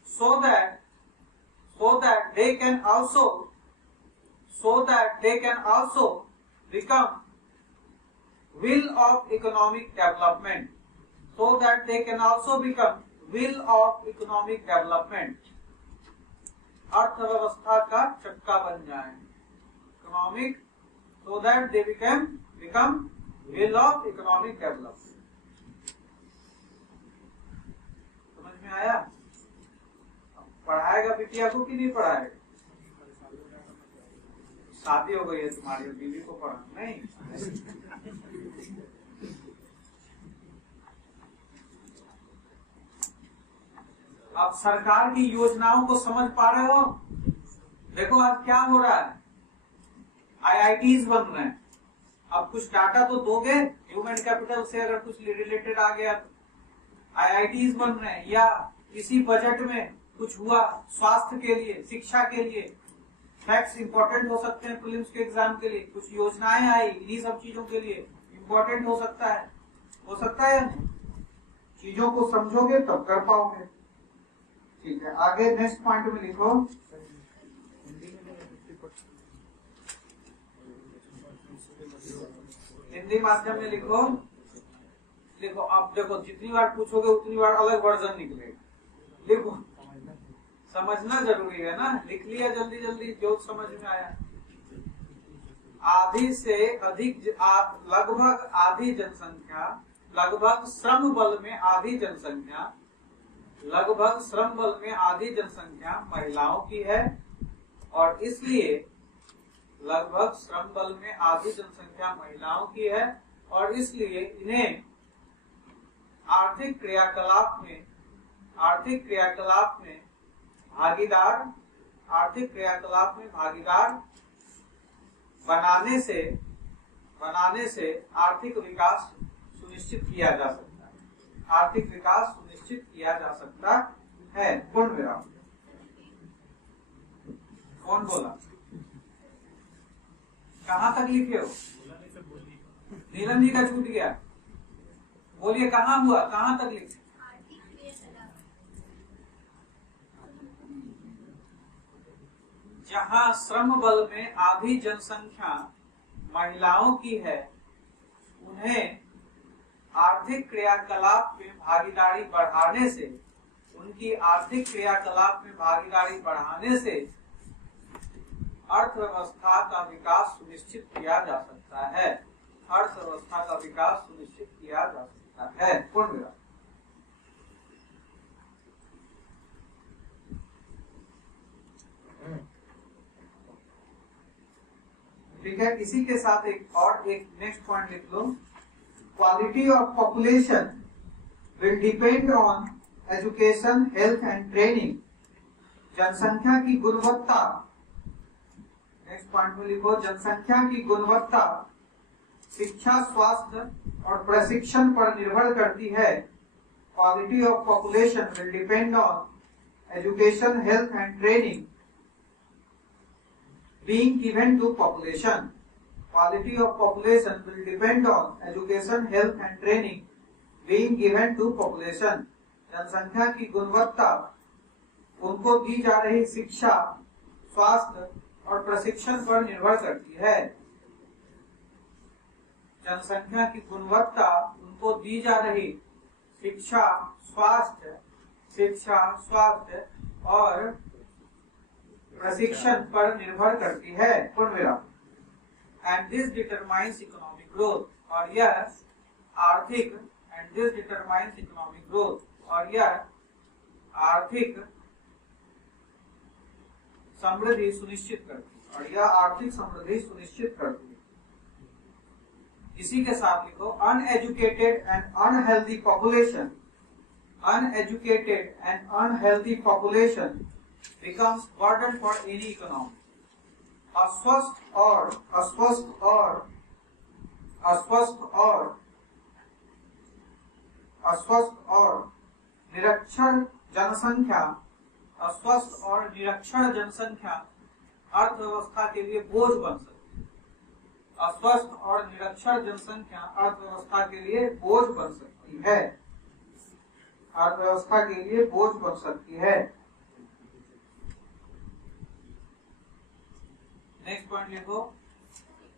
so that they can also become will of economic development, अर्थव्यवस्था का चक्का बन जाए, economic, so that they become will of economic development। समझ में आया? पढ़ाएगा बिटिया को कि नहीं पढ़ाएगा? शादी हो गई है तुम्हारी, बीवी को पढ़ा नहीं? अब सरकार की योजनाओं को समझ पा रहे हो? देखो आज क्या हो रहा है, IITs बन रहे हैं। अब कुछ डाटा तो दोगे, ह्यूमन कैपिटल से अगर कुछ रिलेटेड आ गया तो IITs बन रहे हैं, या इसी बजट में कुछ हुआ स्वास्थ्य के लिए, शिक्षा के लिए, फैक्ट्स इंपॉर्टेंट हो सकते हैं प्रीलिम्स के एग्जाम के लिए, कुछ योजनाएं आई इन्हीं सब चीजों के लिए इंपॉर्टेंट हो सकता है या नहीं? चीजों को समझोगे तब कर पाओगे। ठीक है, आगे नेक्स्ट पॉइंट में लिखो। हिंदी माध्यम में लिखो। अब देखो जितनी बार पूछोगे उतनी बार अलग वर्जन निकलेगा। लिखो, समझना जरूरी है ना, लिख लिया जल्दी जो समझ में आया। आधी से अधिक लगभग आधी जनसंख्या, लगभग श्रम बल में आधी जनसंख्या महिलाओं की है, और इसलिए लगभग श्रम बल में आधी जनसंख्या महिलाओं की है, और इसलिए इन्हें आर्थिक क्रियाकलाप में भागीदार बनाने से आर्थिक विकास सुनिश्चित किया जा सकता है। पूर्ण विराम। कौन बोला? कहाँ तक लिखे हो? नीलम जी का छूट गया, बोलिए कहाँ हुआ, कहाँ तक लिखे? जहाँ श्रम बल में आधी जनसंख्या महिलाओं की है, उन्हें आर्थिक क्रियाकलाप में भागीदारी बढ़ाने से अर्थव्यवस्था का विकास सुनिश्चित किया जा सकता है। पूर्ण विराम। ठीक है, इसी के साथ एक नेक्स्ट पॉइंट लिख लो। Quality of population will depend on education, health and training. जनसंख्या की गुणवत्ता, नेक्स्ट पॉइंट में लिखो, जनसंख्या की गुणवत्ता शिक्षा, स्वास्थ्य और प्रशिक्षण पर निर्भर करती है। Quality of population will depend on education, health and training being given to population. Quality of population will depend on education, health and training being given to population. जनसंख्या की गुणवत्ता उनको दी जा रही शिक्षा, स्वास्थ्य और प्रशिक्षण पर निर्भर करती है। जनसंख्या की गुणवत्ता उनको दी जा रही शिक्षा, स्वास्थ्य और प्रशिक्षण पर निर्भर करती है, and this determines economic growth, और यह आर्थिक and this determines economic growth, और यह आर्थिक समृद्धि सुनिश्चित करती है, और यह आर्थिक समृद्धि सुनिश्चित करती है। इसी के साथ लिखो, uneducated and unhealthy population, uneducated and unhealthy population becomes burden for any economy. अस्वस्थ और निरक्षर जनसंख्या, अस्वस्थ और निरक्षर जनसंख्या अर्थव्यवस्था के लिए बोझ बन सकती है। अस्वस्थ और निरक्षर जनसंख्या अर्थव्यवस्था के लिए बोझ बन सकती है, अर्थव्यवस्था के लिए बोझ बन सकती है। नेक्स्ट पॉइंट लिखो,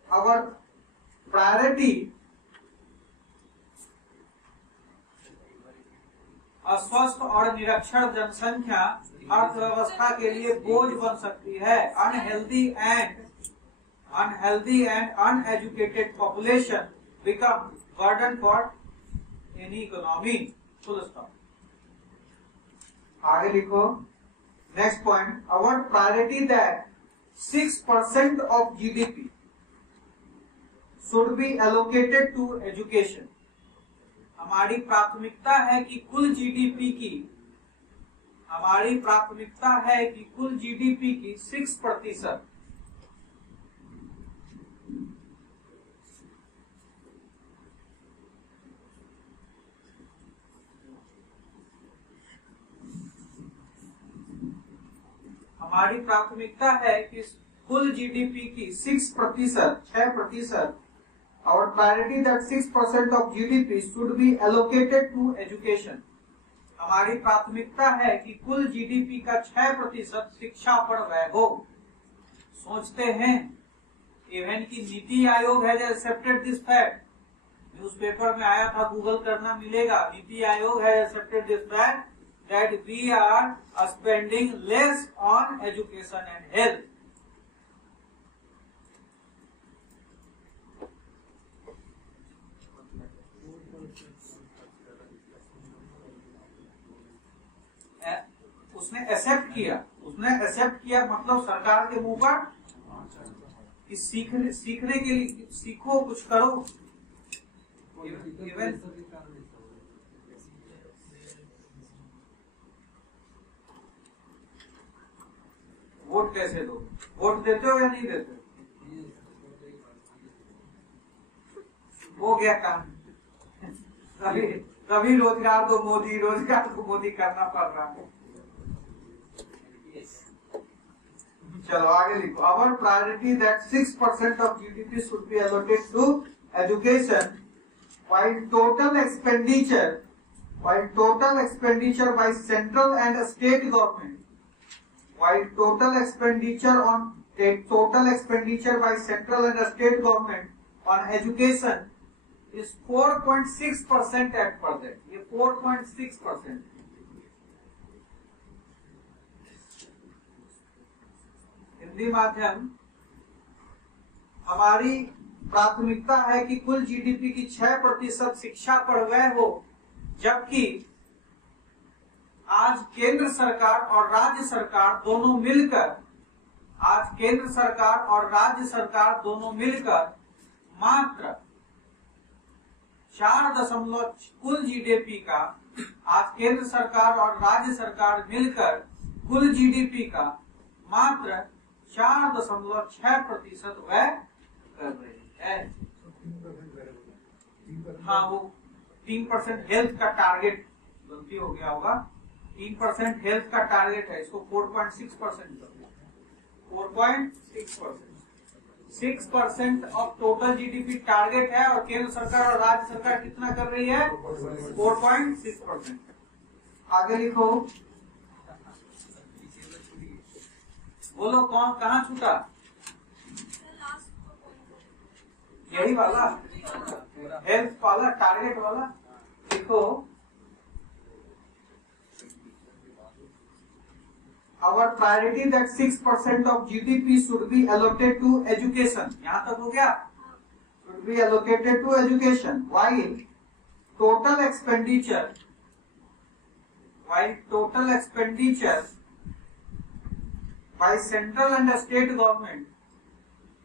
अवर प्रायोरिटी, अस्वस्थ और निरक्षर जनसंख्या अर्थव्यवस्था के लिए बोझ बन सकती है। Unhealthy and uneducated population become burden for any economy, full stop. आगे लिखो, next point, our priority that 6% of GDP should be allocated to education. हमारी प्राथमिकता है कि कुल जीडीपी की, हमारी प्राथमिकता है कि कुल जीडीपी की 6% हमारी प्राथमिकता है कि कुल जीडीपी की 6%, और priority that 6% of GDP should be allocated to education. हमारी प्राथमिकता है कि कुल जीडीपी का 6% शिक्षा पर व्यय हो। सोचते हैं, इवन की नीति आयोग है एक्सेप्टेड दिस फैक्ट, न्यूज़पेपर में आया था, गूगल करना मिलेगा। नीति आयोग है accepted this fact that we are spending less on education and health. उसने एक्सेप्ट किया मतलब सरकार के मुंह पर कि सीखने के लिए सीखो, कुछ करो। इवन वोट कैसे दो? वोट देते हो या नहीं देते? हो गया काम। कभी रोजगार तो मोदी करना पड़ रहा है। चलो आगे लिखो, our priority that 6% of GDP should be allocated to education while total expenditure by central and state government, while total expenditure by central and state government on education is 4.6% at present. ये 4.6%। हिंदी माध्यम, हमारी प्राथमिकता है कि कुल GDP की 6% शिक्षा पर व्यय हो, जबकि आज केंद्र सरकार और राज्य सरकार दोनों मिलकर मात्र 4 कुल जीडीपी का, आज केंद्र सरकार और राज्य सरकार मिलकर कुल जीडीपी का मात्र 4.6% व्यय कर रही है। हाँ, वो 3% हेल्थ का टारगेट, गलती हो गया होगा, 3% हेल्थ का टारगेट है, इसको 4.6% कर दिया। 4.6%, 6% ऑफ टोटल जीडीपी टारगेट है, और केंद्र सरकार और राज्य सरकार कितना कर रही है? 4.6%। आगे लिखो, बोलो कौन कहाँ छूटा? यही वाला हेल्थ वाला टारगेट वाला। देखो, our priority that 6% of GDP should be allocated to education. यहाँ तक हो गया? Should be allocated to education. While total expenditure by central and state government,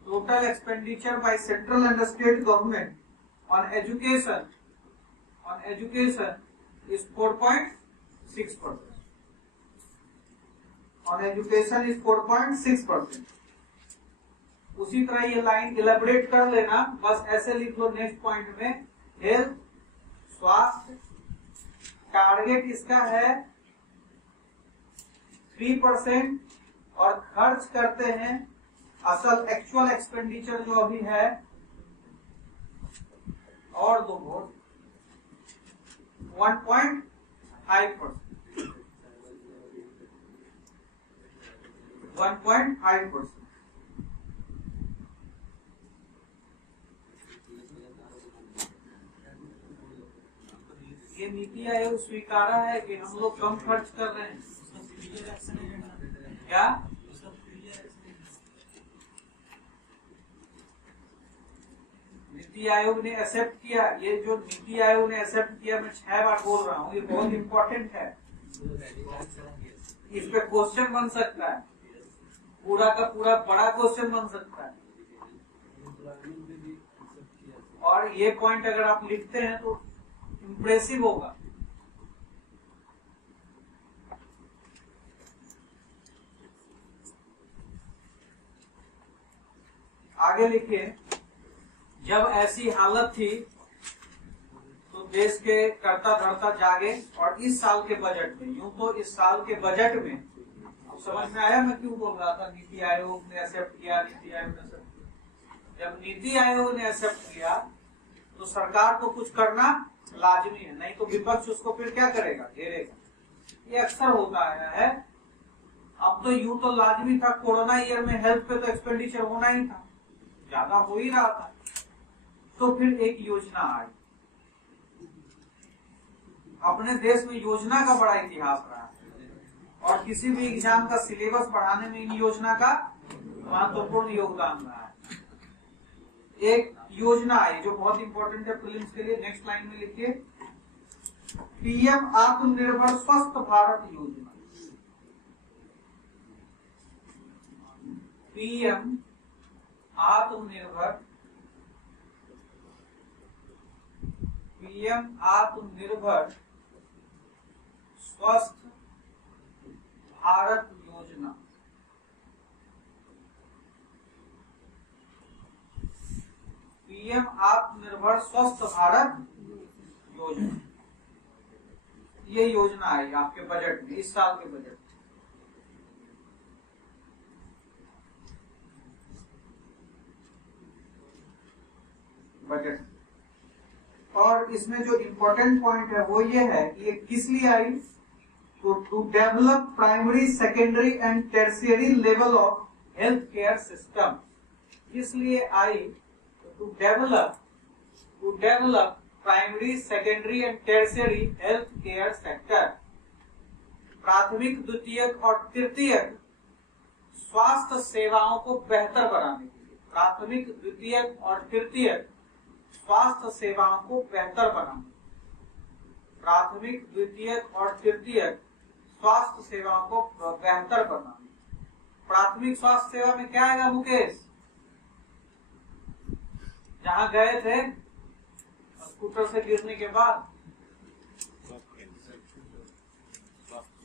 total expenditure by central and state government on education is 4.6%. On education is 4.6%. उसी तरह ये line elaborate कर लेना, बस ऐसे लिख लो नेक्स्ट पॉइंट में, हेल्थ स्वास्थ्य टारगेट इसका है 3% और खर्च करते हैं असल एक्चुअल एक्सपेंडिचर जो अभी है और दो वोट 1.5%। 1.5%। ये नीति आयोग स्वीकारा है कि हम लोग कम खर्च कर रहे हैं क्या? नीति आयोग ने एक्सेप्ट किया, ये जो नीति आयोग ने एक्सेप्ट किया, मैं 6 बार बोल रहा हूँ, ये बहुत इम्पोर्टेंट है, इस पे क्वेश्चन बन सकता है, पूरा का पूरा बड़ा क्वेश्चन बन सकता है। और ये पॉइंट अगर आप लिखते हैं तो इम्प्रेसिव होगा। आगे लिखिए, जब ऐसी हालत थी तो देश के कर्ता धर्ता जागे और इस साल के बजट में, यूं तो इस साल के बजट में, अब समझ में आया मैं क्यों बोल रहा था नीति आयोग ने एक्सेप्ट किया, नीति आयोग ने एक्सेप्ट किया। जब नीति आयोग ने एक्सेप्ट किया तो सरकार को कुछ करना लाजमी है, नहीं तो विपक्ष उसको फिर क्या करेगा, घेरेगा। ये अक्सर होता आया है। अब तो यूं तो लाजमी था, कोरोना ईयर में हेल्थ पे तो एक्सपेंडिचर होना ही था, ज्यादा हो ही रहा था, तो फिर एक योजना आई। अपने देश में योजना का बड़ा इतिहास रहा है और किसी भी एग्जाम का सिलेबस बढ़ाने में इन योजना का महत्वपूर्ण योगदान रहा है। एक योजना आई जो बहुत इंपॉर्टेंट है प्रीलिम्स के लिए, नेक्स्ट लाइन में लिखिए, पीएम आत्मनिर्भर स्वस्थ भारत योजना। पीएम आत्मनिर्भर स्वस्थ भारत योजना। पीएम आत्मनिर्भर स्वस्थ भारत योजना, ये योजना आई आपके बजट में, इस साल के बजट में। बजट और इसमें जो इम्पोर्टेंट पॉइंट है वो ये है कि ये किस लिए आई, तो to develop primary secondary and tertiary level of health care system. इसलिए आई to develop primary secondary and tertiary health care sector. प्राथमिक द्वितीयक और तृतीयक स्वास्थ्य सेवाओं को बेहतर बनाने के लिए, प्राथमिक द्वितीयक और तृतीयक स्वास्थ्य सेवाओं को बेहतर बनाने, प्राथमिक द्वितीयक और तृतीयक स्वास्थ्य सेवाओं को बेहतर बनाने। प्राथमिक स्वास्थ्य सेवा में क्या आएगा मुकेश? जहां गए थे स्कूटर से गिरने के बाद,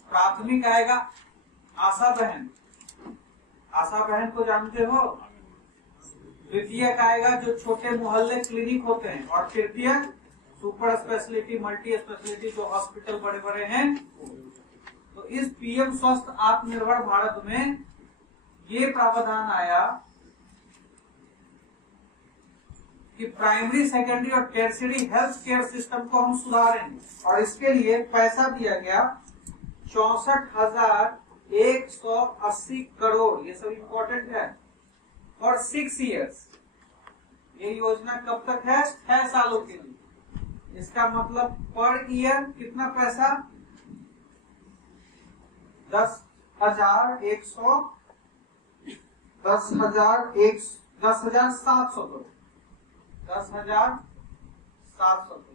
प्राथमिक आएगा आशा बहन, आशा बहन को जानते हो। द्वितीयक आएगा जो छोटे मोहल्ले क्लिनिक होते हैं, और तृतीयक सुपर स्पेशलिटी मल्टी स्पेशलिटी जो हॉस्पिटल बड़े बड़े हैं। तो इस पीएम स्वस्थ आत्मनिर्भर भारत में ये प्रावधान आया कि प्राइमरी सेकेंडरी और टर्शियरी हेल्थ केयर सिस्टम को हम सुधारेंगे, और इसके लिए पैसा दिया गया 64,180 करोड़। ये सब इम्पोर्टेंट है। For 6 years। ये योजना कब तक है? 6 सालों के लिए। इसका मतलब पर ईयर कितना पैसा? 10 10,700 करोड़, 10,700 करोड़।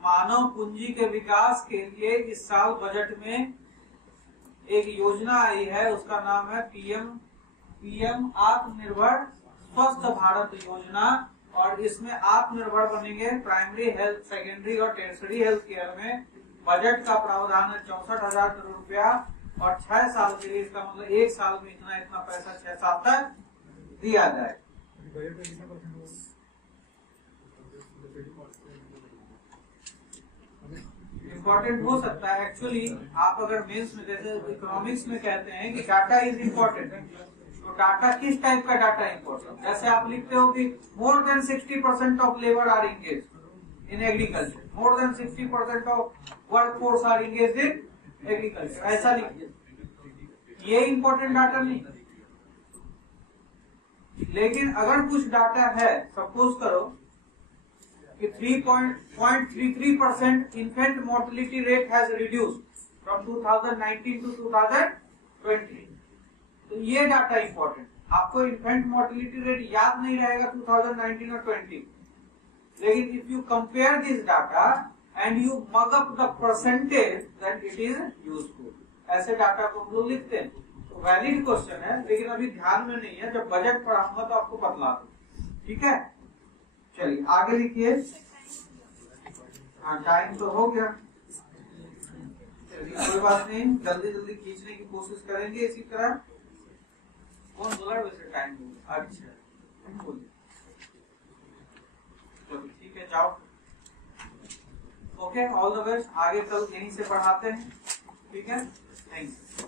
मानव पूंजी के विकास के लिए इस साल बजट में एक योजना आई है, उसका नाम है पीएम आत्मनिर्भर स्वस्थ भारत योजना। और इसमें आत्मनिर्भर बनेंगे प्राइमरी हेल्थ, सेकेंडरी और टेरिटरी हेल्थ केयर में। बजट का प्रावधान है 64,000 करोड़ रुपया और 6 साल के लिए, इसका मतलब 1 साल में इतना पैसा 6 साल तक दिया जाए। इम्पोर्टेंट हो सकता है एक्चुअली। आप अगर मेंस में जैसे इकोनॉमिक्स में कहते हैं कि डाटा इज इम्पोर्टेंट, तो डाटा किस टाइप का डाटा इम्पोर्टेंट? जैसे आप लिखते हो कि more than 60% of labour are engage in agriculture, more than 60% of work force are engage in agriculture, ऐसा लिखिए। ये इम्पोर्टेंट डाटा नहीं। लेकिन अगर कुछ डाटा है, सपोज करो कि 3.33% infant mortality rate has reduced from 2019 to 2020, तो ये डाटा इंपॉर्टेंट। आपको इन्फेंट मोर्टेलिटी रेट याद नहीं रहेगा 2019 और 20, लेकिन if you compare this data and you mug up the percentage that it is useful, ऐसे डाटा को हम लोग लिखते हैं। तो वैलिड क्वेश्चन है, लेकिन अभी ध्यान में नहीं है, जब बजट पढ़ाऊंगा तो आपको बतला दूं, ठीक है। चलिए आगे लिखिए। हाँ, टाइम तो हो गया, चलिए कोई बात नहीं, जल्दी जल्दी खींचने की कोशिश करेंगे इसी तरह। कौन बोला वैसे टाइम हो गया? अच्छा बोलिए, चलो ठीक है, जाओ। Okay, all the best. आगे कल यहीं से पढ़ाते हैं, ठीक है, थैंक यू।